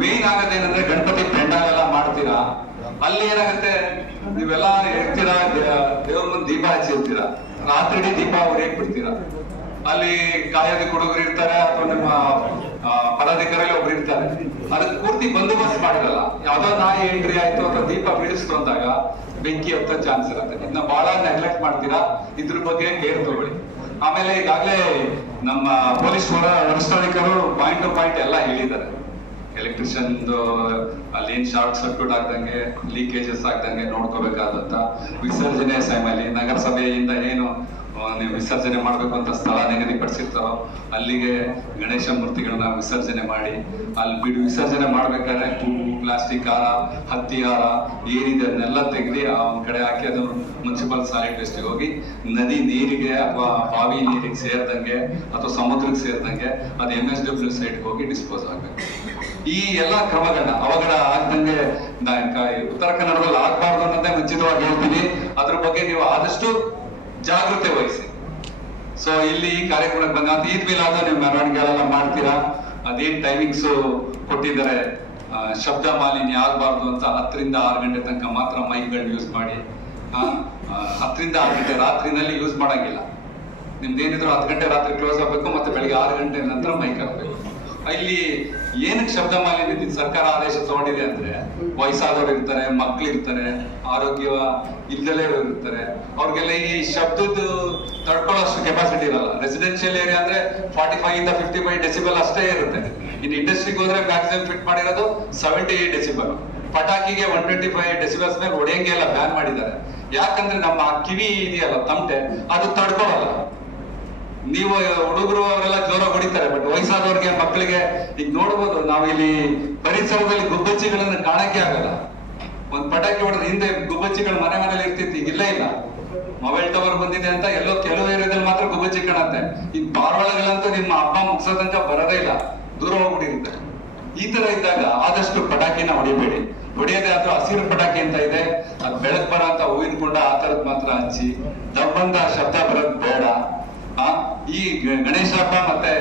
ಮೇನ್ ಆಗದೇನಂದ್ರೆ ಗಣಪತಿ ಪೆಂಡಾಲ್ ಎಲ್ಲ ಮಾಡ್ತೀರಾ, ಅಲ್ಲಿ ಏನಾಗುತ್ತೆ, ನೀವೆಲ್ಲ ಇರ್ತೀರಾ, ದೇವ್ರ ಮುಂದೆ ದೀಪ ಹಚ್ಚಿರ್ತೀರಾ, ರಾತ್ರಿ ಇಡೀ ದೀಪ ಉರಿಯಕ್ ಬಿಡ್ತೀರಾ. ಅಲ್ಲಿ ಕಾಯೋದಕ್ಕೆ ಹುಡುಗರು ಇರ್ತಾರೆ, ಅಥವಾ ನಿಮ್ಮ ಪದಾಧಿಕಾರಿಗಳು ಒಬ್ರು ಇರ್ತಾರೆ. ಅದಕ್ಕೆ ಪೂರ್ತಿ ಬಂದೋಬಸ್ತ್ ಮಾಡಿರಲ್ಲ. ಯಾವ್ದೋ ನಾಯಿ ಎಂಟ್ರಿ ಆಯ್ತು ಅಥವಾ ದೀಪ ಬಿಡಿಸ್ತು ಅಂದಾಗ ಬೆಂಕಿ ಹತ್ತೋ ಚಾನ್ಸ್ ಇರುತ್ತೆ. ಇದನ್ನ ಬಹಳ ನೆಗ್ಲೆಕ್ಟ್ ಮಾಡ್ತೀರಾ. ಇದ್ರ ಬಗ್ಗೆ ಕೇರ್ ತಗೊಳ್ಳಿ. ಆಮೇಲೆ ಈಗಾಗಲೇ ನಮ್ಮ ಪೊಲೀಸ್ ವರಿಷ್ಠಾಧಿಕಾರಿಗಳು ಪಾಯಿಂಟ್ ಟು ಪಾಯಿಂಟ್ ಎಲ್ಲ ಹೇಳಿದ್ದಾರೆ. ಎಲೆಕ್ಟ್ರಿಷಿಯನ್ ಅಲ್ಲಿ ಏನ್ ಶಾರ್ಟ್ ಸರ್ಕ್ಯೂಟ್ ಆಗ್ದಂಗೆ, ಲೀಕೇಜಸ್ ಆಗ್ದಂಗೆ ನೋಡ್ಕೋಬೇಕಾದಂತ. ವಿಸರ್ಜನೆ ಸಮಯದಲ್ಲಿ ನಗರಸಭೆಯಿಂದ ಏನು ನೀವು ವಿಸರ್ಜನೆ ಮಾಡ್ಬೇಕು ಅಂತ ಸ್ಥಳ ನಿಗದಿಪಡಿಸಿರ್ತಾರೋ ಅಲ್ಲಿಗೆ ಗಣೇಶ ಮೂರ್ತಿಗಳನ್ನ ವಿಸರ್ಜನೆ ಮಾಡಿ, ಅಲ್ಲಿ ವಿಸರ್ಜನೆ ಮಾಡ್ಬೇಕಾದ್ರೆ ಹೂವು, ಪ್ಲಾಸ್ಟಿಕ್ ಹಾರ, ಹತ್ತಿ ಹಾರ ಏನಿದೆ ಅದನ್ನೆಲ್ಲ ತೆಗೆದು ಒಂದ್ ಕಡೆ ಹಾಕಿ ಅದು ಮುನ್ಸಿಪಲ್ ಸಾಲಿಡ್ ವೇಸ್ಟ್ಗೆ ಹೋಗಿ ನದಿ ನೀರಿಗೆ ಅಥವಾ ಬಾವಿ ನೀರಿಗೆ ಸೇರ್ದಂಗೆ ಅಥವಾ ಸಮುದ್ರಕ್ಕೆ ಸೇರ್ದಂಗೆ ಅದು MSW ಸೈಟ್ಗೆ ಹೋಗಿ ಡಿಸ್ಪೋಸ್ ಆಗ್ಬೇಕು. ಈ ಎಲ್ಲಾ ಕ್ರಮಗಳನ್ನ ಅವಘಡ ಆಗ್ದಂಗೆ ಉತ್ತರ ಕನ್ನಡದಲ್ಲಿ ಆಗ್ಬಾರ್ದು ಅನ್ನೋದೇ ಮುಂಚಿತವಾಗಿ ಹೇಳ್ತೀನಿ. ಅದ್ರ ಬಗ್ಗೆ ನೀವು ಆದಷ್ಟು ಜಾಗೃತಿ ವಹಿಸಿ. ಸೊ ಇಲ್ಲಿ ಈ ಕಾರ್ಯಕ್ರಮಕ್ಕೆ ಬಂದ ಈದ್ ಮಿಲಾದ್ ನೀವು ಮೆರವಣಿಗೆಲ್ಲ ಮಾಡ್ತೀರಾ. ಅದೇನ್ ಟೈಮಿಂಗ್ಸ್ ಕೊಟ್ಟಿದ್ದಾರೆ, ಶಬ್ದ ಮಾಲಿನ್ಯ ಆಗ್ಬಾರ್ದು ಅಂತ 10 ರಿಂದ 6 ಗಂಟೆ ತನಕ ಮಾತ್ರ ಮೈಕ್ಗಳನ್ನ ಯೂಸ್ ಮಾಡಿ. 10 ರಿಂದ 6 ಗಂಟೆ ರಾತ್ರಿನಲ್ಲಿ ಯೂಸ್ ಮಾಡಂಗಿಲ್ಲ. ನಿಮ್ದೇನಿದ್ರು 10 ಗಂಟೆ ರಾತ್ರಿ ಕ್ಲೋಸ್ ಆಗ್ಬೇಕು, ಮತ್ತೆ ಬೆಳಿಗ್ಗೆ 6 ಗಂಟೆ ನಂತರ ಮೈಕ್ ಹಾಕ್ಬೇಕು. ಇಲ್ಲಿ ಏನಕ್ಕೆ ಶಬ್ದ ಮಾಲಿನ್ಯ ಸರ್ಕಾರ ಆದೇಶ ತಗೊಂಡಿದೆ ಅಂದ್ರೆ, ವಯಸ್ಸಾದವ್ರು ಇರ್ತಾರೆ, ಮಕ್ಳು ಇರ್ತಾರೆ, ಆರೋಗ್ಯ ಇಲ್ದಲೇ ಇರ್ತಾರೆ, ಅವ್ರಿಗೆಲ್ಲ ಈ ಶಬ್ದದ ತಡ್ಕೊಳ್ಳೋಷ್ಟು ಕೆಪಾಸಿಟಿ ಇರಲ್ಲ. ರೆಸಿಡೆನ್ಷಿಯಲ್ ಏರಿಯಾ ಅಂದ್ರೆ 45 ಇಂದ 55 ಡೆಸಿಬಲ್ ಅಷ್ಟೇ ಇರುತ್ತೆ. ಇನ್ನು ಇಂಡಸ್ಟ್ರಿಗೆ ಹೋದ್ರೆ ಮ್ಯಾಕ್ಸಿಮಮ್ ಫಿಟ್ ಮಾಡಿರೋದು 78 ಡೆಸಿಬಲ್. ಪಟಾಕಿಗೆ 125 ಡೆಸಿಬಲ್ಸ್ ಮೇಲೆ ಹೊಡೆಯಂಗೆ ಎಲ್ಲ ಬ್ಯಾನ್ ಮಾಡಿದ್ದಾರೆ. ಯಾಕಂದ್ರೆ ನಮ್ಮ ಕಿವಿ ಇದೆಯಲ್ಲ ತಮಟೆ, ಅದು ತಡ್ಕೊಳ್ಳಲ್ಲ. ನೀವು ಹುಡುಗರು ಅವರೆಲ್ಲ ಜೋರ ಹೊಡಿತಾರೆ, ಬಟ್ ವಯಸ್ಸಾದವ್ರಿಗೆ, ಮಕ್ಕಳಿಗೆ ಈಗ ನೋಡ್ಬೋದು. ನಾವಿಲ್ಲಿ ಪರಿಸರದಲ್ಲಿ ಗುಬ್ಬಚ್ಚಿಗಳನ್ನ ಕಾಣಕ್ಕೆ ಆಗಲ್ಲ. ಒಂದ್ ಪಟಾಕಿ ಹೊಡೆದ್ರೆ ಹಿಂದೆ ಗುಬ್ಬಚ್ಚಿಗಳು ಮನೇಲಿ ಇರ್ತಿತ್ತು, ಈಗ ಇಲ್ಲೇ ಇಲ್ಲ. ಮೊಬೈಲ್ ಟವರ್ ಬಂದಿದೆ ಅಂತ ಎಲ್ಲೋ ಕೆಲವು ಏರಿಯಾದಲ್ಲಿ ಮಾತ್ರ ಗುಬ್ಬಚ್ಚಿ ಕಾಣುತ್ತೆ. ಈ ಪಾರ್ವಾಳಗಳಂತೂ ನಿಮ್ಮ ಹಬ್ಬ ಮುಗಿಸೋ ತನಕ ಬರೋದೇ ಇಲ್ಲ, ದೂರ ಹೋಗ್ಬಿಟ್ಟಿರುತ್ತೆ. ಈ ತರ ಇದ್ದಾಗ ಆದಷ್ಟು ಪಟಾಕಿನ ಹೊಡಿಬೇಡಿ. ಹೊಡೆಯೋದೇ ಅಥವಾ ಹಸಿರು ಪಟಾಕಿ ಅಂತ ಇದೆ, ಅದು ಬೆಳಕ್ ಬರ ಅಂತ ಹೂವಿನ ಕುಂಡ ಆ ತರದ್ ಮಾತ್ರ ಹಚ್ಚಿ, ದಬ್ಬಂತ ಶಬ್ದ ಬರೋದ್ ಬೇಡ. ಈ ಗಣೇಶ ಹಬ್ಬ ಮತ್ತೆ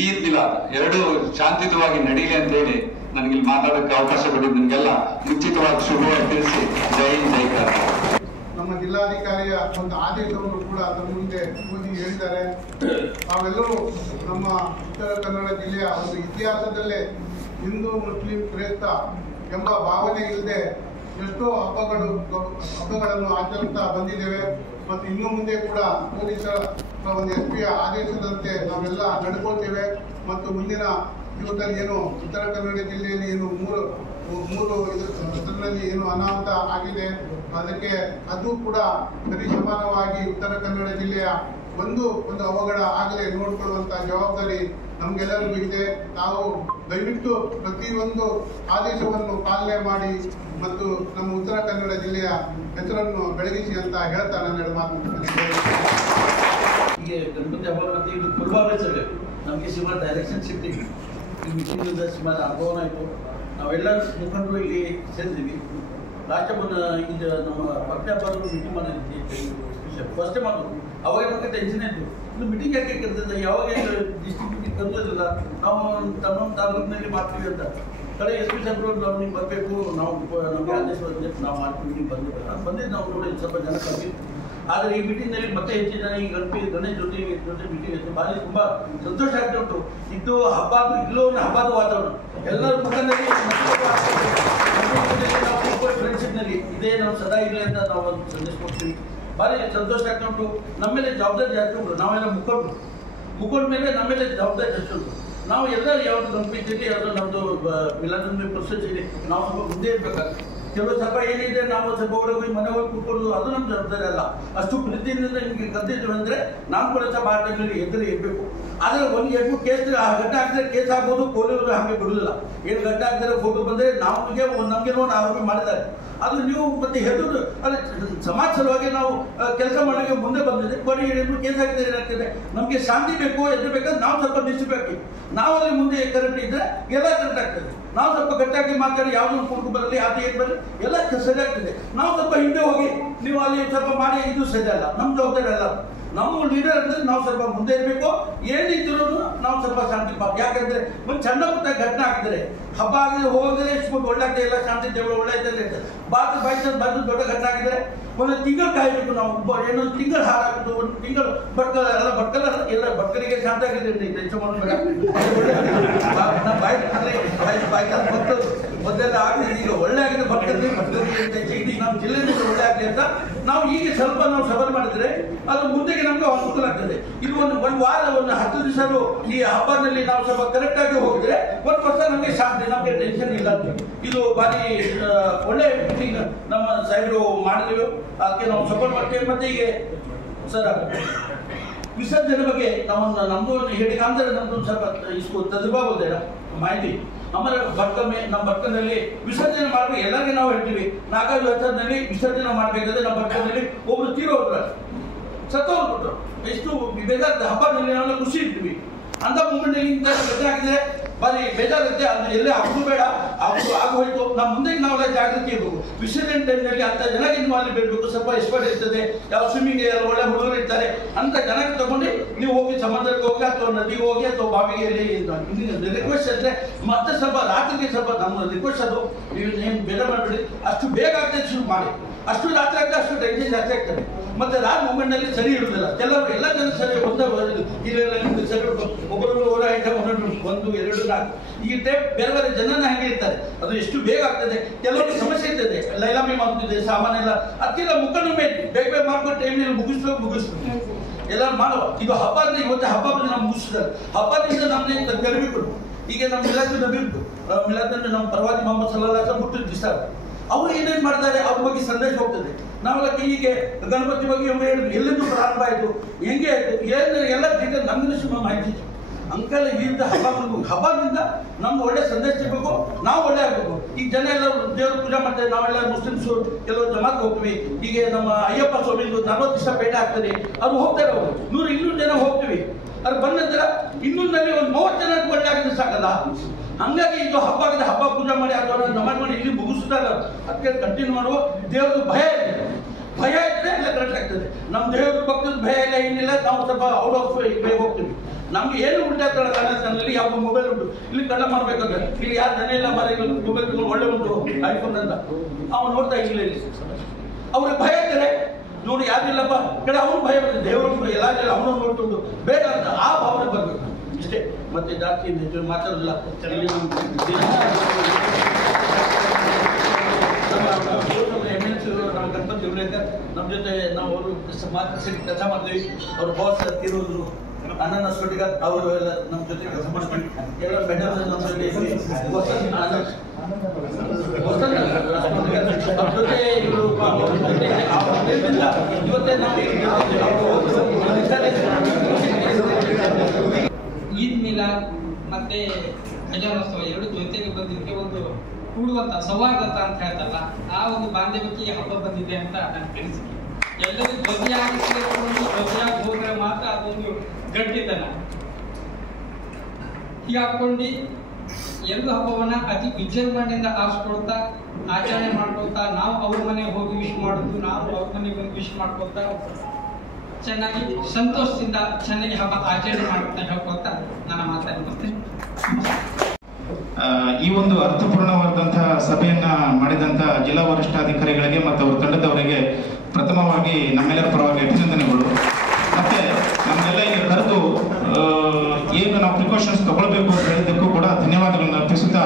ಈದ್ ಮಿಲಾದ್ 2 ಶಾಂತಿಯುತವಾಗಿ ನಡೀಲಿ ಅಂತ ಹೇಳಿ ನನಗೆ ಇಲ್ಲಿ ಮಾತಾಡೋಕೆ ಅವಕಾಶ ಕೊಟ್ಟಿದ್ದು ನಿಮ್ಗೆಲ್ಲ ಮುಂಚಿತವಾಗಿ ಶುಭವಾಗಿ ತಿಳಿಸಿ ಜೈ ಜೈ ಕರ್ನಾಟಕ. ನಮ್ಮ ಜಿಲ್ಲಾಧಿಕಾರಿಯ ಒಂದು ಆದೇಶವನ್ನು ಕೂಡ ನಮ್ಮ ಮುಂದೆ ಓದಿ ಹೇಳಿದ್ದಾರೆ. ನಾವೆಲ್ಲರೂ ನಮ್ಮ ಉತ್ತರ ಕನ್ನಡ ಜಿಲ್ಲೆಯ ಒಂದು ಇತಿಹಾಸದಲ್ಲೇ ಹಿಂದೂ ಮುಸ್ಲಿಂ ಕ್ರೈಸ್ತ ಎಂಬ ಭಾವನೆ ಇಲ್ಲದೆ ಎಷ್ಟೋ ಹಬ್ಬಗಳನ್ನು ಆಚರಿಸ್ತಾ ಬಂದಿದ್ದೇವೆ. ಮತ್ತು ಇನ್ನು ಮುಂದೆ ಕೂಡ ಪೊಲೀಸರ ಒಂದು SP ಆದೇಶದಂತೆ ನಾವೆಲ್ಲ ನಡ್ಕೊಳ್ತೇವೆ. ಮತ್ತು ಮುಂದಿನ ದಿವಸದಲ್ಲಿ ಏನು ಉತ್ತರ ಕನ್ನಡ ಜಿಲ್ಲೆಯಲ್ಲಿ ಏನು ಮೂರು ಇದರಲ್ಲಿ ಏನು ಅನಾಹುತ ಆಗಿದೆ, ಅದಕ್ಕೆ ಅದು ಕೂಡ ಸರಿ ಸಮಾನವಾಗಿ ಉತ್ತರ ಕನ್ನಡ ಜಿಲ್ಲೆಯ ಒಂದು ಅವಘಡ ಆಗಲೇ ನೋಡಿಕೊಳ್ಳುವಂತಹ ಜವಾಬ್ದಾರಿ ನಮಗೆಲ್ಲರಿಗೂ ಇದೆ. ನಾವು ದಯವಿಟ್ಟು ಪ್ರತಿಯೊಂದು ಆದೇಶವನ್ನು ಪಾಲನೆ ಮಾಡಿ ಮತ್ತು ನಮ್ಮ ಉತ್ತರ ಕನ್ನಡ ಜಿಲ್ಲೆಯ ಹೆಸರನ್ನು ಬೆಳಗಿಸಿ ಅಂತ ಹೇಳ್ತಾ ನನ್ನ ಮಾತು ಹೀಗೆ ಗಣಪತಿ ಹಬ್ಬ ಮತ್ತು ಇದು ಪೂರ್ವಾಭ್ಯಾಸಬೇಕು. ನಮಗೆ ಸುಮಾರು ಡೈರೆಕ್ಷನ್ ಶಿಫ್ಟಿಂಗ್ ಈ ಮೀಟಿಂಗಿಂದ ಸುಮಾರು ಅನುಭವ ಆಯಿತು. ನಾವೆಲ್ಲ ಮುಖಂಡರು ಇಲ್ಲಿ ಸೇರಿದ್ವಿ. ಲಾಸ್ಟ್ ಇದು ನಮ್ಮ ಪಕ್ಷ ಹಬ್ಬ ಮೀಟಿಂಗ್ ಮಾಡಿದ್ವಿ ಫಸ್ಟ್ ಟೈಮ್ ಅದು. ಅವಾಗ ನಮಗೆ ಟೆನ್ಷನ್ ಇತ್ತು, ಇದು ಮೀಟಿಂಗ್ ಯಾಕೆ ಕರೆದಿದ್ದ, ಯಾವಾಗ ಡಿಸ್ಟ್ರಿಕ್ಟ್ ಮೀಟಿಂಗ್ ಕರೆದಿಲ್ಲ, ನಾವು ತಮ್ಮ ತಾಲೂಕಿನಲ್ಲಿ ಮಾಡ್ತೀವಿ ಅಂತ. ಕಡೆ SP ಸಾಹೇಬರು ನಾವು ನಿಮ್ಗೆ ಬರಬೇಕು, ನಾವು ನಮಗೆ ಆದೇಶ ಬಂದಿದೆ, ನಾವು ಮಾಡ್ತೀವಿ ಮೀಟಿಂಗ್ ಬಂದಿದ್ದು ಅದು ಬಂದಿದ್ದು ನಾವು ನೋಡಿ ಸ್ವಲ್ಪ ಜನ ಕರೆದಿತ್ತು. ಆದರೆ ಈ ಮೀಟಿಂಗ್ನಲ್ಲಿ ಮತ್ತೆ ಹೆಚ್ಚಿನ ಜನ ಈ ಗಣೇಶ್ ಜೊತೆ ಮೀಟಿಂಗ್ ಇತ್ತು. ಭಾರಿ ತುಂಬ ಸಂತೋಷ ಆಗ್ತಾ ಉಂಟು. ಇದು ಹಬ್ಬ ಇಲ್ಲೋ ಒಂದು ಹಬ್ಬದ ವಾತಾವರಣ ಎಲ್ಲರ ಮುಖಂಡರಲ್ಲಿ ನಾವು ಫ್ರೆಂಡ್ಶಿಪ್ನಲ್ಲಿ ಇದೇ ನಾವು ಸದಾ ಇಲ್ಲ ಅಂತ ನಾವು ಒಂದು ಸಂದೇಶ ಕೊಡ್ತೀವಿ. ಭಾರಿ ಸಂತೋಷ ಆಗ್ತಾ ಉಂಟು. ನಮ್ಮೇಲೆ ಜವಾಬ್ದಾರಿ ಜಾಸ್ತಿ ಉಂಟು. ನಾವೆಲ್ಲ ಮುಖಂಡ ಮೇಲೆ ನಮ್ಮೇಲೆ ಜವಾಬ್ದಾರಿ ಜಾಸ್ತಿ ಉಂಟು. ನಾವು ಎಲ್ಲ ಯಾವ್ದು ಗಣಪತಿಯಲ್ಲಿ ಯಾವುದು ನಮ್ಮದು ಮಿಲಾದುನ್ನಬಿ ಪ್ರೊಸೆಸ್ ಇದೆ, ನಾವು ಸ್ವಲ್ಪ ಮುಂದೆ ಇರಬೇಕಾಗ್ತದೆ. ಕೆಲವು ಸ್ವಲ್ಪ ಏನಿದೆ ನಾವು ಸ್ವಲ್ಪ ಹೋಗಿ ಮನೆ ಹೋಗಿ ಕೂತ್ಕೊಳ್ಳೋದು ಅದು ನಮ್ಮ ಜವಾಬ್ದಾರಿ ಅಲ್ಲ. ಅಷ್ಟು ಪ್ರೀತಿಯಿಂದ ನಿಮಗೆ ಕರೆದಿದ್ದೀವಿ ಅಂದರೆ ನಾವು ಕೂಡ ಸ್ವಲ್ಪ ಆ ಟೈಮಲ್ಲಿ ಎದುರು ಇರಬೇಕು. ಆದರೆ ಒಂದು ಎರಡು ಕೇಸ್ ಘಟ್ಟ ಹಾಕಿದ್ರೆ ಕೇಸ್ ಆಗ್ಬೋದು, ಪೊಲೀಸರು ಹಾಗೆ ಬಿಡುವುದಿಲ್ಲ. ಏನು ಘಟ್ಟ ಹಾಕಿದ್ರೆ ಫೋಟೋ ಬಂದರೆ ನಮಗೆ ಒಂದು ಆರೋಪಿ ಮಾಡಿದ್ದಾರೆ, ಅದು ನೀವು ಮತ್ತೆ ಹೆದರು ಅದೇ ಸಮಾಜ ಸಲುವಾಗಿ ನಾವು ಕೆಲಸ ಮಾಡೋಕ್ಕೆ ಮುಂದೆ ಬಂದಿದೆ. ಕೊನೆಗೆ ಏನು ಕೇಸ್ ಹಾಕಿದ್ರೆ ಏನಾಗ್ತದೆ, ನಮಗೆ ಶಾಂತಿ ಬೇಕು ಎದುರಬೇಕಾದ್ರೆ ನಾವು ಸ್ವಲ್ಪ ನಿಲ್ಲಿಸಬೇಕು. ನಾವು ಅಲ್ಲಿ ಮುಂದೆ ಕರೆಕ್ಟ್ ಇದ್ರೆ ಎಲ್ಲ ಕರೆಕ್ಟ್ ಆಗ್ತದೆ. ನಾವು ಸ್ವಲ್ಪ ಗಟ್ಟಾಗಿ ಮಾತಾಡಿ ಯಾವುದೊಂದು ಕುಡುಕು ಬರಲಿ ಅದು ಏನು ಬರಲಿ ಎಲ್ಲ ಸರಿ ಆಗ್ತದೆ. ನಾವು ಸ್ವಲ್ಪ ಹಿಂದೆ ಹೋಗಿ ನೀವು ಅಲ್ಲಿ ಸ್ವಲ್ಪ ಮಾಡಿ ಇದು ಸರಿ ಅಲ್ಲ, ನಮ್ಮ ಜವಾಬ್ದಾರಿ ಅಲ್ಲ. ನಮ್ಮ ಲೀಡರ್ ಅಂದ್ರೆ ನಾವು ಸ್ವಲ್ಪ ಮುಂದೆ ಇರಬೇಕು. ಏನಿದ್ರು ನಾವು ಸ್ವಲ್ಪ ಶಾಂತಿ ಪಾಪ. ಯಾಕಂದ್ರೆ ಒಂದು ಸಣ್ಣ ಪುಟ್ಟ ಘಟನೆ ಆಗಿದ್ರೆ ಹಬ್ಬ ಆಗಿದೆ ಹೋಗಿದ್ರೆ ಎಷ್ಟು ಒಳ್ಳೆ ಆಗ್ತದೆ, ಎಲ್ಲ ಶಾಂತಿ ದೇವರು ಒಳ್ಳೆ ಇದ್ದಲ್ಲಿ ಬಂದು ದೊಡ್ಡ ಘಟನೆ ಆಗಿದ್ರೆ ಒಂದು ತಿಂಗಳು ಕಾಯಬೇಕು. ನಾವು ಏನೋ ತಿಂಗಳು ಹಾಳಾಗುದು, ಒಂದು ತಿಂಗಳು ಎಲ್ಲ ಬಡ್ಕರಿಗೆ ಶಾಂತಿ ಆಗಿದೆ. ಟೆನ್ಷನ್ ಮಾಡಬೇಡ, ಮೊದಲೆಲ್ಲ ಆಗಿದೆ, ಈಗ ಒಳ್ಳೆ ಆಗಿದೆ ಬಡ್ಕರಿಗೆ ನಮ್ಮ ಜಿಲ್ಲೆಯಲ್ಲಿ ಒಳ್ಳೆ ಆಗಲಿ ಅಂತ ನಾವು ಈಗ ಸ್ವಲ್ಪ ನಾವು ಸಬರ್ ಮಾಡಿದ್ರೆ ಅದು ಮುಂದೆಗೆ ನಮ್ಗೆ ಅನುಕೂಲ ಆಗ್ತದೆ. ಇದು ಒಂದು ವಾರ ಒಂದು 10 ದಿವಸ ಈ ಹಬ್ಬದಲ್ಲಿ ನಾವು ಸ್ವಲ್ಪ ಕರೆಕ್ಟ್ ಆಗಿ ಹೋಗಿದ್ರೆ ಒಂದು ವರ್ಷ ನಮಗೆ ಶಾಂತಿ, ನಮಗೆ ಟೆನ್ಷನ್ ಇಲ್ಲ ಅಂತ. ಇದು ಬಾರಿ ಒಳ್ಳೆ ಮೀಟಿಂಗ್ ನಮ್ಮ ಸಾಹೇಬರು ಮಾಡಿದೆವು, ಅದಕ್ಕೆ ನಾವು ಸಪೋರ್ಟ್ ಮಾಡ್ತೇವೆ. ಮತ್ತೆ ಈಗ ಸರ್ ವಿಸರ್ಜನೆ ಬಗ್ಗೆ ನಮ್ದು ಹೇಳಿ ಅಂದ್ರೆ ನಮ್ದು ಸ್ವಲ್ಪ ಇಸ್ಕೋ ತಜುರ್ಬಾ ಬೋಲ್ತೇವೆ ಮಾಹಿತಿ. ಆಮೇಲೆ ನಮ್ಮ ಭಟ್ಕಲ್ನಲ್ಲಿ ವಿಸರ್ಜನೆ ಮಾಡ್ಬೇಕು ಎಲ್ಲರಿಗೆ ನಾವು ಹೇಳ್ತೀವಿ. 4-5 ವರ್ಷದಲ್ಲಿ ವಿಸರ್ಜನೆ ಮಾಡ್ಬೇಕಾದ್ರೆ ನಮ್ಮ ಭಟ್ಕಲ್ನಲ್ಲಿ ಒಬ್ರು ತೀರೋದ್ರ ಸತ್ತೋಗ್ಬಿಟ್ರು. ಎಷ್ಟು ಬೇಜಾರ ಹಬ್ಬದಲ್ಲಿ ನಾವೆಲ್ಲ ಖುಷಿ ಇರ್ತೀವಿ. ಅಂತ ಮೂಮೆಂಟ್ ಇಂತ ಹಾಕಿದ್ರೆ ಬಾರಿ ಬೇಜಾರುತ್ತೆ. ಅದು ಎಲ್ಲೇ ಆಗುದು ಬೇಡ, ಆಗೋಯ್ತು. ನಮ್ಮ ಮುಂದೆ ನಾವೆಲ್ಲ ಜಾಗೃತಿ ಇರಬೇಕು. ವಿಸರ್ಜನೆ ಟೈಮ್ನಲ್ಲಿ ಅಂತ ಜನಕ್ಕೆ ನೀವು ಅಲ್ಲಿ ಬಿಡಬೇಕು. ಸ್ವಲ್ಪ ಎಕ್ಸ್ಪರ್ಟ್ ಇರ್ತದೆ, ಯಾವ ಸ್ವಿಮ್ಮಿಂಗ್ ಒಳ್ಳೆ ಹುಡುಗರು ಇರ್ತಾರೆ ಅಂತ ಜನಕ್ಕೆ ತಗೊಂಡು ನೀವು ಹೋಗಿ ಸಮುದ್ರಕ್ಕೆ ಹೋಗಿ ಅಥವಾ ನದಿಗೆ ಹೋಗಿ ಅಥವಾ ಬಾವಿಗೆ ರಿಕ್ವೆಸ್ಟ್ ಅಂದ್ರೆ ಮತ್ತೆ ಸ್ವಲ್ಪ ರಾತ್ರಿಗೆ ಸ್ವಲ್ಪ ನಮ್ಮ ರಿಕ್ವೆಸ್ಟ್ ಅದು ನೀವು ಏನು ಬೇಡ ಮಾಡಬೇಡಿ, ಅಷ್ಟು ಬೇಗ ಆಗ್ತದೆ ಶುರು ಮಾಡಿ. ಅಷ್ಟು ರಾತ್ರಿ ಆಗ್ತದೆ ಅಷ್ಟು ಟೆನ್ಷನ್ ಜಾಸ್ತಿ ಆಗ್ತದೆ. ಮತ್ತೆ ರಾತ್ ಮೂಮೆಂಟ್ ನಲ್ಲಿ ಸರಿ ಇರುವುದಿಲ್ಲ. ಕೆಲವರು ಎಲ್ಲ ಜನ ಸರಿ ಒಂದೇ ಸರಿ ಒಬ್ಬರೊಬ್ಬರು 1 ಐಟಮ್ 1, 2, 4 ಈ ಟೈಪ್ ಬೇರೆ ಬೇರೆ ಜನನ ಹೆಂಗೆ ಇರ್ತಾರೆ. ಅದು ಎಷ್ಟು ಬೇಗ ಆಗ್ತದೆ. ಕೆಲವರಿಗೆ ಸಮಸ್ಯೆ ಇರ್ತದೆ, ಲೈಲಾಮಿ ಮಾಡ್ತಿದೆ ಸಾಮಾನ್ಯ ಎಲ್ಲ ಅದಕ್ಕೆಲ್ಲ ಮುಖಂಡ ಮೇಲೆ ಬೇಗ ಮಾಡ್ಕೊಂಡು ಟೈಮ್ನಲ್ಲಿ ಮುಗಿಸ್ಬೇಕು ಎಲ್ಲ ಮಾಡುವ. ಇದು ಹಬ್ಬ ಅಂದ್ರೆ ಇವತ್ತು ಹಬ್ಬ ಬಂದು ನಾವು ಮುಗಿಸಿದ್ದಾರೆ. ಹಬ್ಬದಿಂದ ನಮ್ಗೆ ಕಲಿಬೇಕು. ಈಗ ನಮ್ಮ ಮಿಲಾದ್ ನಮ್ಮ ಪ್ರವಾದಿ ಮೊಹಮ್ಮದ್ ಸಲ್ಲಲ್ಲಾಹು ಅಲೈಹಿ ವಸಲ್ಲಂ ಹುಟ್ಟಿದ ದಿವಸ ಅವರು ಏನೇನು ಮಾಡ್ತಾರೆ ಅವ್ರ ಬಗ್ಗೆ ಸಂದೇಶ ಹೋಗ್ತದೆ. ನಾವೆಲ್ಲ ಹೀಗೆ ಗಣಪತಿ ಬಗ್ಗೆ ಎಲ್ಲಿಂದ ಪ್ರಾರಂಭ ಆಯಿತು, ಹೆಂಗೆ ಆಯಿತು, ಏನು ಎಲ್ಲ ಡೀಟೇಲ್ ನಮ್ಗೆ ಸುಮ್ಮ ಮಾಹಿತಿ ಅಂಕಲ್ ಇದ್ದ ಹಬ್ಬದಿಂದ ನಮ್ಗೆ ಒಳ್ಳೆ ಸಂದೇಶ ಸಿಗಬೇಕು, ನಾವು ಒಳ್ಳೆ ಆಗಬೇಕು. ಈಗ ಜನ ಎಲ್ಲ ದೇವ್ರ ಪೂಜೆ ಮಾಡ್ತಾರೆ. ನಾವೆಲ್ಲ ಮುಸ್ಲಿಮ್ಸು ಕೆಲವು ಜಮಾತ್ ಹೋಗ್ತೀವಿ. ಈಗ ನಮ್ಮ ಅಯ್ಯಪ್ಪ ಸ್ವಾಮಿಂದು 40 ದಿವಸ ಪೇಟೆ ಆಗ್ತದೆ, ಅದು ಹೋಗ್ತಾರೆ. ಅವರು 100-200 ಜನ ಹೋಗ್ತೀವಿ. ಅದು ಬಂದ ನಂತರ ಇನ್ನೊಂದಲ್ಲಿ ಒಂದು 30 ಜನ ಒಳ್ಳೆ ಆಗಿದ್ರೆ ಸಾಕಲ್ಲ. ಹಂಗಾಗಿ ಇದು ಹಬ್ಬ ಆಗಿದೆ, ಹಬ್ಬ ಪೂಜೆ ಮಾಡಿ ಅಥವಾ ನಮಾಜ್ ಮಾಡಿ ಇಲ್ಲಿ ಮುಗಿಸ್ತಾರ. ಅದಕ್ಕೆ ಕಂಟಿನ್ಯೂ ಮಾಡುವ. ದೇವ್ರದ್ದು ಭಯ ಇದ್ರೆ ಎಲ್ಲ ಕರೆಕ್ಟ್ ಆಗ್ತದೆ. ನಮ್ಮ ದೇವ್ರ ಭಕ್ತದ ಭಯ ಇಲ್ಲ, ಏನಿಲ್ಲ. ನಾವು ಸ್ವಲ್ಪ ಔಟ್ ಆಫ್ ಬೇಗ ಹೋಗ್ತೀವಿ. ನಮ್ಗೆ ಏನು ಉಂಟಾಗ್ತಾಳೆ ಕನ್ನಡದಲ್ಲಿ ಯಾವ್ದು ಮೊಬೈಲ್ ಉಂಟು, ಇಲ್ಲಿ ಕಳ್ಳ ಮಾಡ್ಬೇಕಂದ್ರೆ ಇಲ್ಲಿ ಯಾರು ಜನ ಇಲ್ಲ ಮರ ಮೊಬೈಲ್ ತಗೊಂಡು ಒಳ್ಳೆ ಉಂಟು ಐಫೋನ್ ಅಂತ ಅವ್ನು ನೋಡ್ತಾ ಇಲ್ಲ. ಅವ್ರಿಗೆ ಭಯ ಇದ್ದಾರೆ ನೋಡಿ, ಯಾರಿಲ್ಲಪ್ಪ ಕಡೆ ಅವ್ನು ಭಯ ಬರ್ತದೆ. ದೇವರು ಎಲ್ಲ ಅವನು ನೋಡ್ಕೊಂಡು ಬೇಡ ಅಂತ ಆ ಭಾವನೆ ಬರ್ಬೇಕು ಇಷ್ಟೇ. ಮತ್ತೆ ಜಾಸ್ತಿ ಮಾತಾಡಲ್ಲ. MNC ನಮ್ಮ ಗಣಪತಿ ಇವರೇ ನಮ್ಮ ಜೊತೆ ನಾವು ಅವರು ಕೆಲಸ ಮಾಡ್ತೀವಿ. ಅವ್ರ ಬಾಸ್ ತೀರೋದ್ರು ಅನನ್ನ ಸ್ಫಟಿಕ ಅವರು ಎಲ್ಲ ನಮ್ಮ ಜೊತೆ ಕೆಲಸ ಮಾಡ್ತೀವಿ. ಎಲ್ಲ ಬೆಂಡರ್ ನಮ್ಮ ಜೊತೆ ಜೊತೆ ಇವರು ಇವತ್ತೇ ನಾವು ಈದ್ ಮಿಲಾದ್ ಮತ್ತೆ ಗಜಾನೋತ್ಸವ ಎರಡು ಜೊತೆಗೆ ಬಂದಿದ್ದಕ್ಕೆ ಒಂದು ಕೂಡುವಂತ ಸೌಹಾರ್ದತ ಅಂತ ಹೇಳ್ತಲ್ಲ, ಆ ಒಂದು ಬಾಂಧವ್ಯಕ್ಕೆ ಹಬ್ಬ ಬಂದಿದೆ ಅಂತ ನನ್ನ ಅನಿಸಿಕೆ. ಎಲ್ಲರೂ ಧ್ವಜಯಾಗಿ ಹೋದ್ರೆ ಮಾತ್ರ ಅದೊಂದು ಗಟ್ಟಿತನ. ಹೀಗೆ ಹಾಕೊಂಡು ಎರಡು ಹಬ್ಬವನ್ನ ಅತಿ ವಿಜೃಂಭಣೆಯಿಂದ ಆರಿಸ್ಕೊಳ್ತಾ ಆಚರಣೆ ಮಾಡ್ಕೊಳ್ತಾ, ನಾವು ಅವ್ರ ಮನೆಗೆ ಹೋಗಿ ವಿಶ್ ಮಾಡುದು, ನಾವು ಅವ್ರ ಮನೆಗೆ ಬಂದು ವಿಶ್ ಮಾಡ್ಕೊಳ್ತಾ ಚೆನ್ನಾಗಿ ಸಂತೋಷದಿಂದ ಚೆನ್ನಾಗಿ ಹಬ್ಬ ಆಚರಣೆ ಮಾಡ್ತಾ ಹೇಳ್ಕೊಳ್ತಾ ನನ್ನ ಮಾತಾಡ್ಕೊಳ್ತೇನೆ. ಈ ಒಂದು ಅರ್ಥಪೂರ್ಣವಾದಂತಹ ಸಭೆಯನ್ನ ಮಾಡಿದಂತ ಜಿಲ್ಲಾ ವರಿಷ್ಠಾಧಿಕಾರಿಗಳಿಗೆ ಮತ್ತು ಅವರ ತಂಡದವರಿಗೆ ಪ್ರಥಮವಾಗಿ ನಮ್ಮೆಲ್ಲರ ಪರವಾಗಿ ಅಭಿನಂದನೆಗಳು. ಮತ್ತೆ ನಮ್ಮೆಲ್ಲ ಇಲ್ಲಿ ಕರೆದು ಏನು ನಾವು ಪ್ರಿಕಾಷನ್ಸ್ ತಗೊಳ್ಬೇಕು ಅಂತ ಹೇಳಿದ್ದಕ್ಕೂ ಕೂಡ ಧನ್ಯವಾದಗಳನ್ನು ಅರ್ಪಿಸುತ್ತಾ,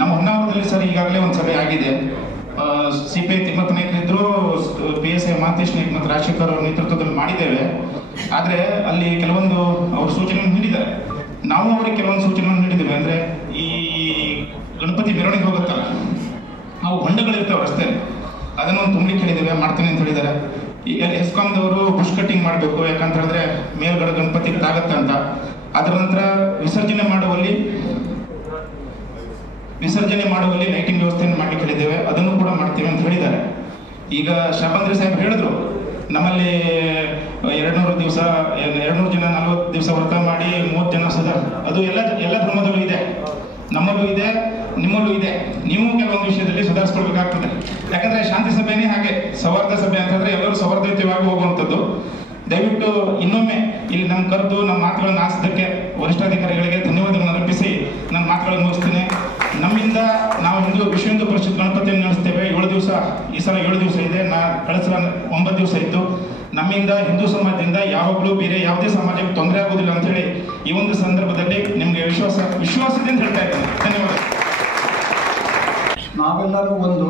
ನಮ್ಮ ಹೊನ್ನಾವರದಲ್ಲಿ ಸರ್ ಈಗಾಗಲೇ ಒಂದು ಸಭೆ ಆಗಿದೆ. CPI ತಿಮ್ಮಪ್ಪ ನಾಯ್ಕ ಇದ್ರು, PSI ಮಾತೇಶ್ ನಾಯ್ಕ ಮತ್ತು ರಾಜಶೇಖರ್ ಅವರ ನೇತೃತ್ವದಲ್ಲಿ ಮಾಡಿದ್ದೇವೆ. ಆದರೆ ಅಲ್ಲಿ ಕೆಲವೊಂದು ಅವರು ಸೂಚನೆಯನ್ನು ನೀಡಿದ್ದಾರೆ, ನಾವು ಅವರಿಗೆ ಕೆಲವೊಂದು ಸೂಚನೆಯನ್ನು ನೀಡಿದ್ದೇವೆ. ಅಂದರೆ ಈ ಗಣಪತಿ ಮೆರವಣಿಗೆ ಹೋಗುತ್ತಲ್ಲ, ನಾವು ಹೊಂಡಗಳಿರ್ತೇವೆ ರಸ್ತೆಯಲ್ಲಿ, ಅದನ್ನು ತುಂಬಲಿಕ್ಕೆ ಹೇಳಿದ್ದೇವೆ, ಮಾಡ್ತೇನೆ ಅಂತ ಹೇಳಿದ್ದಾರೆ. ಈಗ ಎಸ್ಕಾಂದವರು ಬುಷ್ ಕಟ್ಟಿಂಗ್ ಮಾಡಬೇಕು, ಯಾಕಂತ ಹೇಳಿದ್ರೆ ಮೇಲ್ಗಡೆ ಗಣಪತಿ ತಾಗತ್ತೆ ಅಂತ. ಅದರ ನಂತರ ವಿಸರ್ಜನೆ ಮಾಡುವಲ್ಲಿ ಲೈಟಿಂಗ್ ವ್ಯವಸ್ಥೆಯನ್ನು ಮಾಡಲಿಕ್ಕೆ ಹೇಳಿದ್ದೇವೆ, ಅದನ್ನು ಕೂಡ ಮಾಡ್ತೇವೆ ಅಂತ ಹೇಳಿದ್ದಾರೆ. ಈಗ ಶಾಬಂದ್ರಿ ಸಾಹೇಬ್ ಹೇಳಿದ್ರು, ನಮ್ಮಲ್ಲಿ 200 ದಿವಸ 200 ಜನ 40 ದಿವಸ ವ್ರತ ಮಾಡಿ 30 ಜನ ಸದಾ, ಅದು ಎಲ್ಲ ಧರ್ಮದಲ್ಲೂ ಇದೆ, ನಮ್ಮಲ್ಲೂ ಇದೆ, ನಿಮ್ಮಲ್ಲೂ ಇದೆ. ನೀವು ಕೆಲವೊಂದು ವಿಷಯದಲ್ಲಿ ಸುಧಾರಿಸ್ಕೊಳ್ಬೇಕಾಗ್ತದೆ. ಯಾಕಂದ್ರೆ ಶಾಂತಿ ಸಭೆನೇ ಹಾಗೆ, ಸೌಹಾರ್ದ ಸಭೆ ಅಂತಂದ್ರೆ ಎಲ್ಲರೂ ಸೌಹಾರ್ದಯುತವಾಗಿ ಹೋಗುವಂಥದ್ದು. ದಯವಿಟ್ಟು ಇನ್ನೊಮ್ಮೆ ಇಲ್ಲಿ ನಮ್ಮ ಕರೆದು ನಮ್ಮ ಮಾತುಗಳನ್ನು ಆಲಿಸಿದ್ದಕ್ಕೆ ವರಿಷ್ಠಾಧಿಕಾರಿಗಳಿಗೆ ಧನ್ಯವಾದಗಳನ್ನು ಅರ್ಪಿಸಿ ನನ್ನ ಮಾತುಗಳನ್ನು ಮುಗಿಸ್ತೇನೆ. ನಮ್ಮಿಂದ ನಾವು ವಿಶ್ವ ಹಿಂದೂ ಪರಿಷತ್ ಗಣಪತಿಯನ್ನು ನಡೆಸ್ತೇವೆ 7 ದಿವಸ, ಈ ಸಲ 7 ದಿವಸ ಇದೆ, ಕಳೆದ ಸಲ 9 ದಿವಸ ಇತ್ತು. ನಮ್ಮಿಂದ ಹಿಂದೂ ಸಮಾಜದಿಂದ ಯಾವಾಗಲೂ ಬೇರೆ ಯಾವುದೇ ಸಮಾಜಕ್ಕೆ ತೊಂದರೆ ಆಗುವುದಿಲ್ಲ ಅಂತ ಹೇಳಿ ಈ ಒಂದು ಸಂದರ್ಭದಲ್ಲಿ ನಿಮಗೆ ವಿಶ್ವಾಸದಿಂದ ಹೇಳ್ತಾ ಇದ್ದೇನೆ. ಧನ್ಯವಾದ. ನಾವೆಲ್ಲರೂ ಒಂದು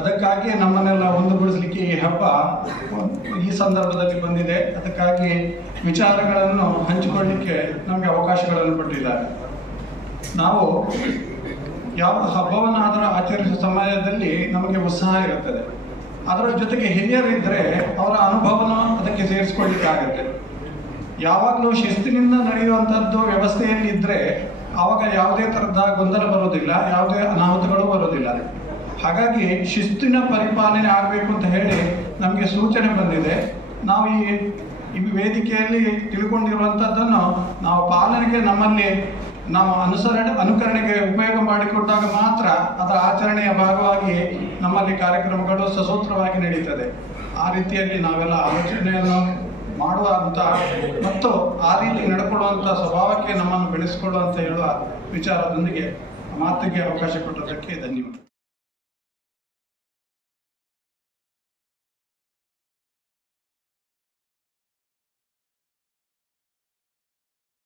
ಅದಕ್ಕಾಗಿ ನಮ್ಮನ್ನೆಲ್ಲ ಒಂದುಗೂಡಿಸಲಿಕ್ಕೆ ಈ ಹಬ್ಬ ಈ ಸಂದರ್ಭದಲ್ಲಿ ಬಂದಿದೆ. ಅದಕ್ಕಾಗಿ ವಿಚಾರಗಳನ್ನು ಹಂಚಿಕೊಳ್ಳಿಕ್ಕೆ ನಮಗೆ ಅವಕಾಶಗಳನ್ನು ಕೊಟ್ಟಿದ್ದಾರೆ. ನಾವು ಯಾವ ಹಬ್ಬವನ್ನಾದರೂ ಆಚರಿಸುವ ಸಮಯದಲ್ಲಿ ನಮಗೆ ಉತ್ಸಾಹ ಇರುತ್ತದೆ. ಅದರ ಜೊತೆಗೆ ಹಿರಿಯರಿದ್ದರೆ ಅವರ ಅನುಭವನ ಅದಕ್ಕೆ ಸೇರಿಸ್ಕೊಳ್ಳಿಕ್ಕಾಗತ್ತೆ. ಯಾವಾಗಲೂ ಶಿಸ್ತಿನಿಂದ ನಡೆಯುವಂಥದ್ದು ವ್ಯವಸ್ಥೆಯಲ್ಲಿ ಇದ್ದರೆ ಆವಾಗ ಯಾವುದೇ ಥರದ ಗೊಂದಲ ಬರೋದಿಲ್ಲ, ಯಾವುದೇ ಅನಾಹುತಗಳು ಬರೋದಿಲ್ಲ. ಹಾಗಾಗಿ ಶಿಸ್ತಿನ ಪರಿಪಾಲನೆ ಆಗಬೇಕು ಅಂತ ಹೇಳಿ ನಮಗೆ ಸೂಚನೆ ಬಂದಿದೆ. ನಾವು ಈ ವೇದಿಕೆಯಲ್ಲಿ ತಿಳ್ಕೊಂಡಿರುವಂಥದ್ದನ್ನು ನಾವು ಪಾಲನೆಗೆ ನಾವು ಅನುಕರಣೆಗೆ ಉಪಯೋಗ ಮಾಡಿಕೊಂಡಾಗ ಮಾತ್ರ ಅದರ ಆಚರಣೆಯ ಭಾಗವಾಗಿ ನಮ್ಮಲ್ಲಿ ಕಾರ್ಯಕ್ರಮಗಳು ಸಸೂತ್ರವಾಗಿ ನಡೀತದೆ. ಆ ರೀತಿಯಲ್ಲಿ ನಾವೆಲ್ಲ ಆಲೋಚನೆಯನ್ನು ಮಾಡುವಂಥ ಮತ್ತು ಆ ರೀತಿ ನಡ್ಕೊಳ್ಳುವಂಥ ಸ್ವಭಾವಕ್ಕೆ ನಮ್ಮನ್ನು ಬೆಳೆಸಿಕೊಳ್ಳುವಂತ ಹೇಳುವ ವಿಚಾರದೊಂದಿಗೆ ಮಾತಿಗೆ ಅವಕಾಶ ಕೊಟ್ಟದಕ್ಕೆ ಧನ್ಯವಾದ.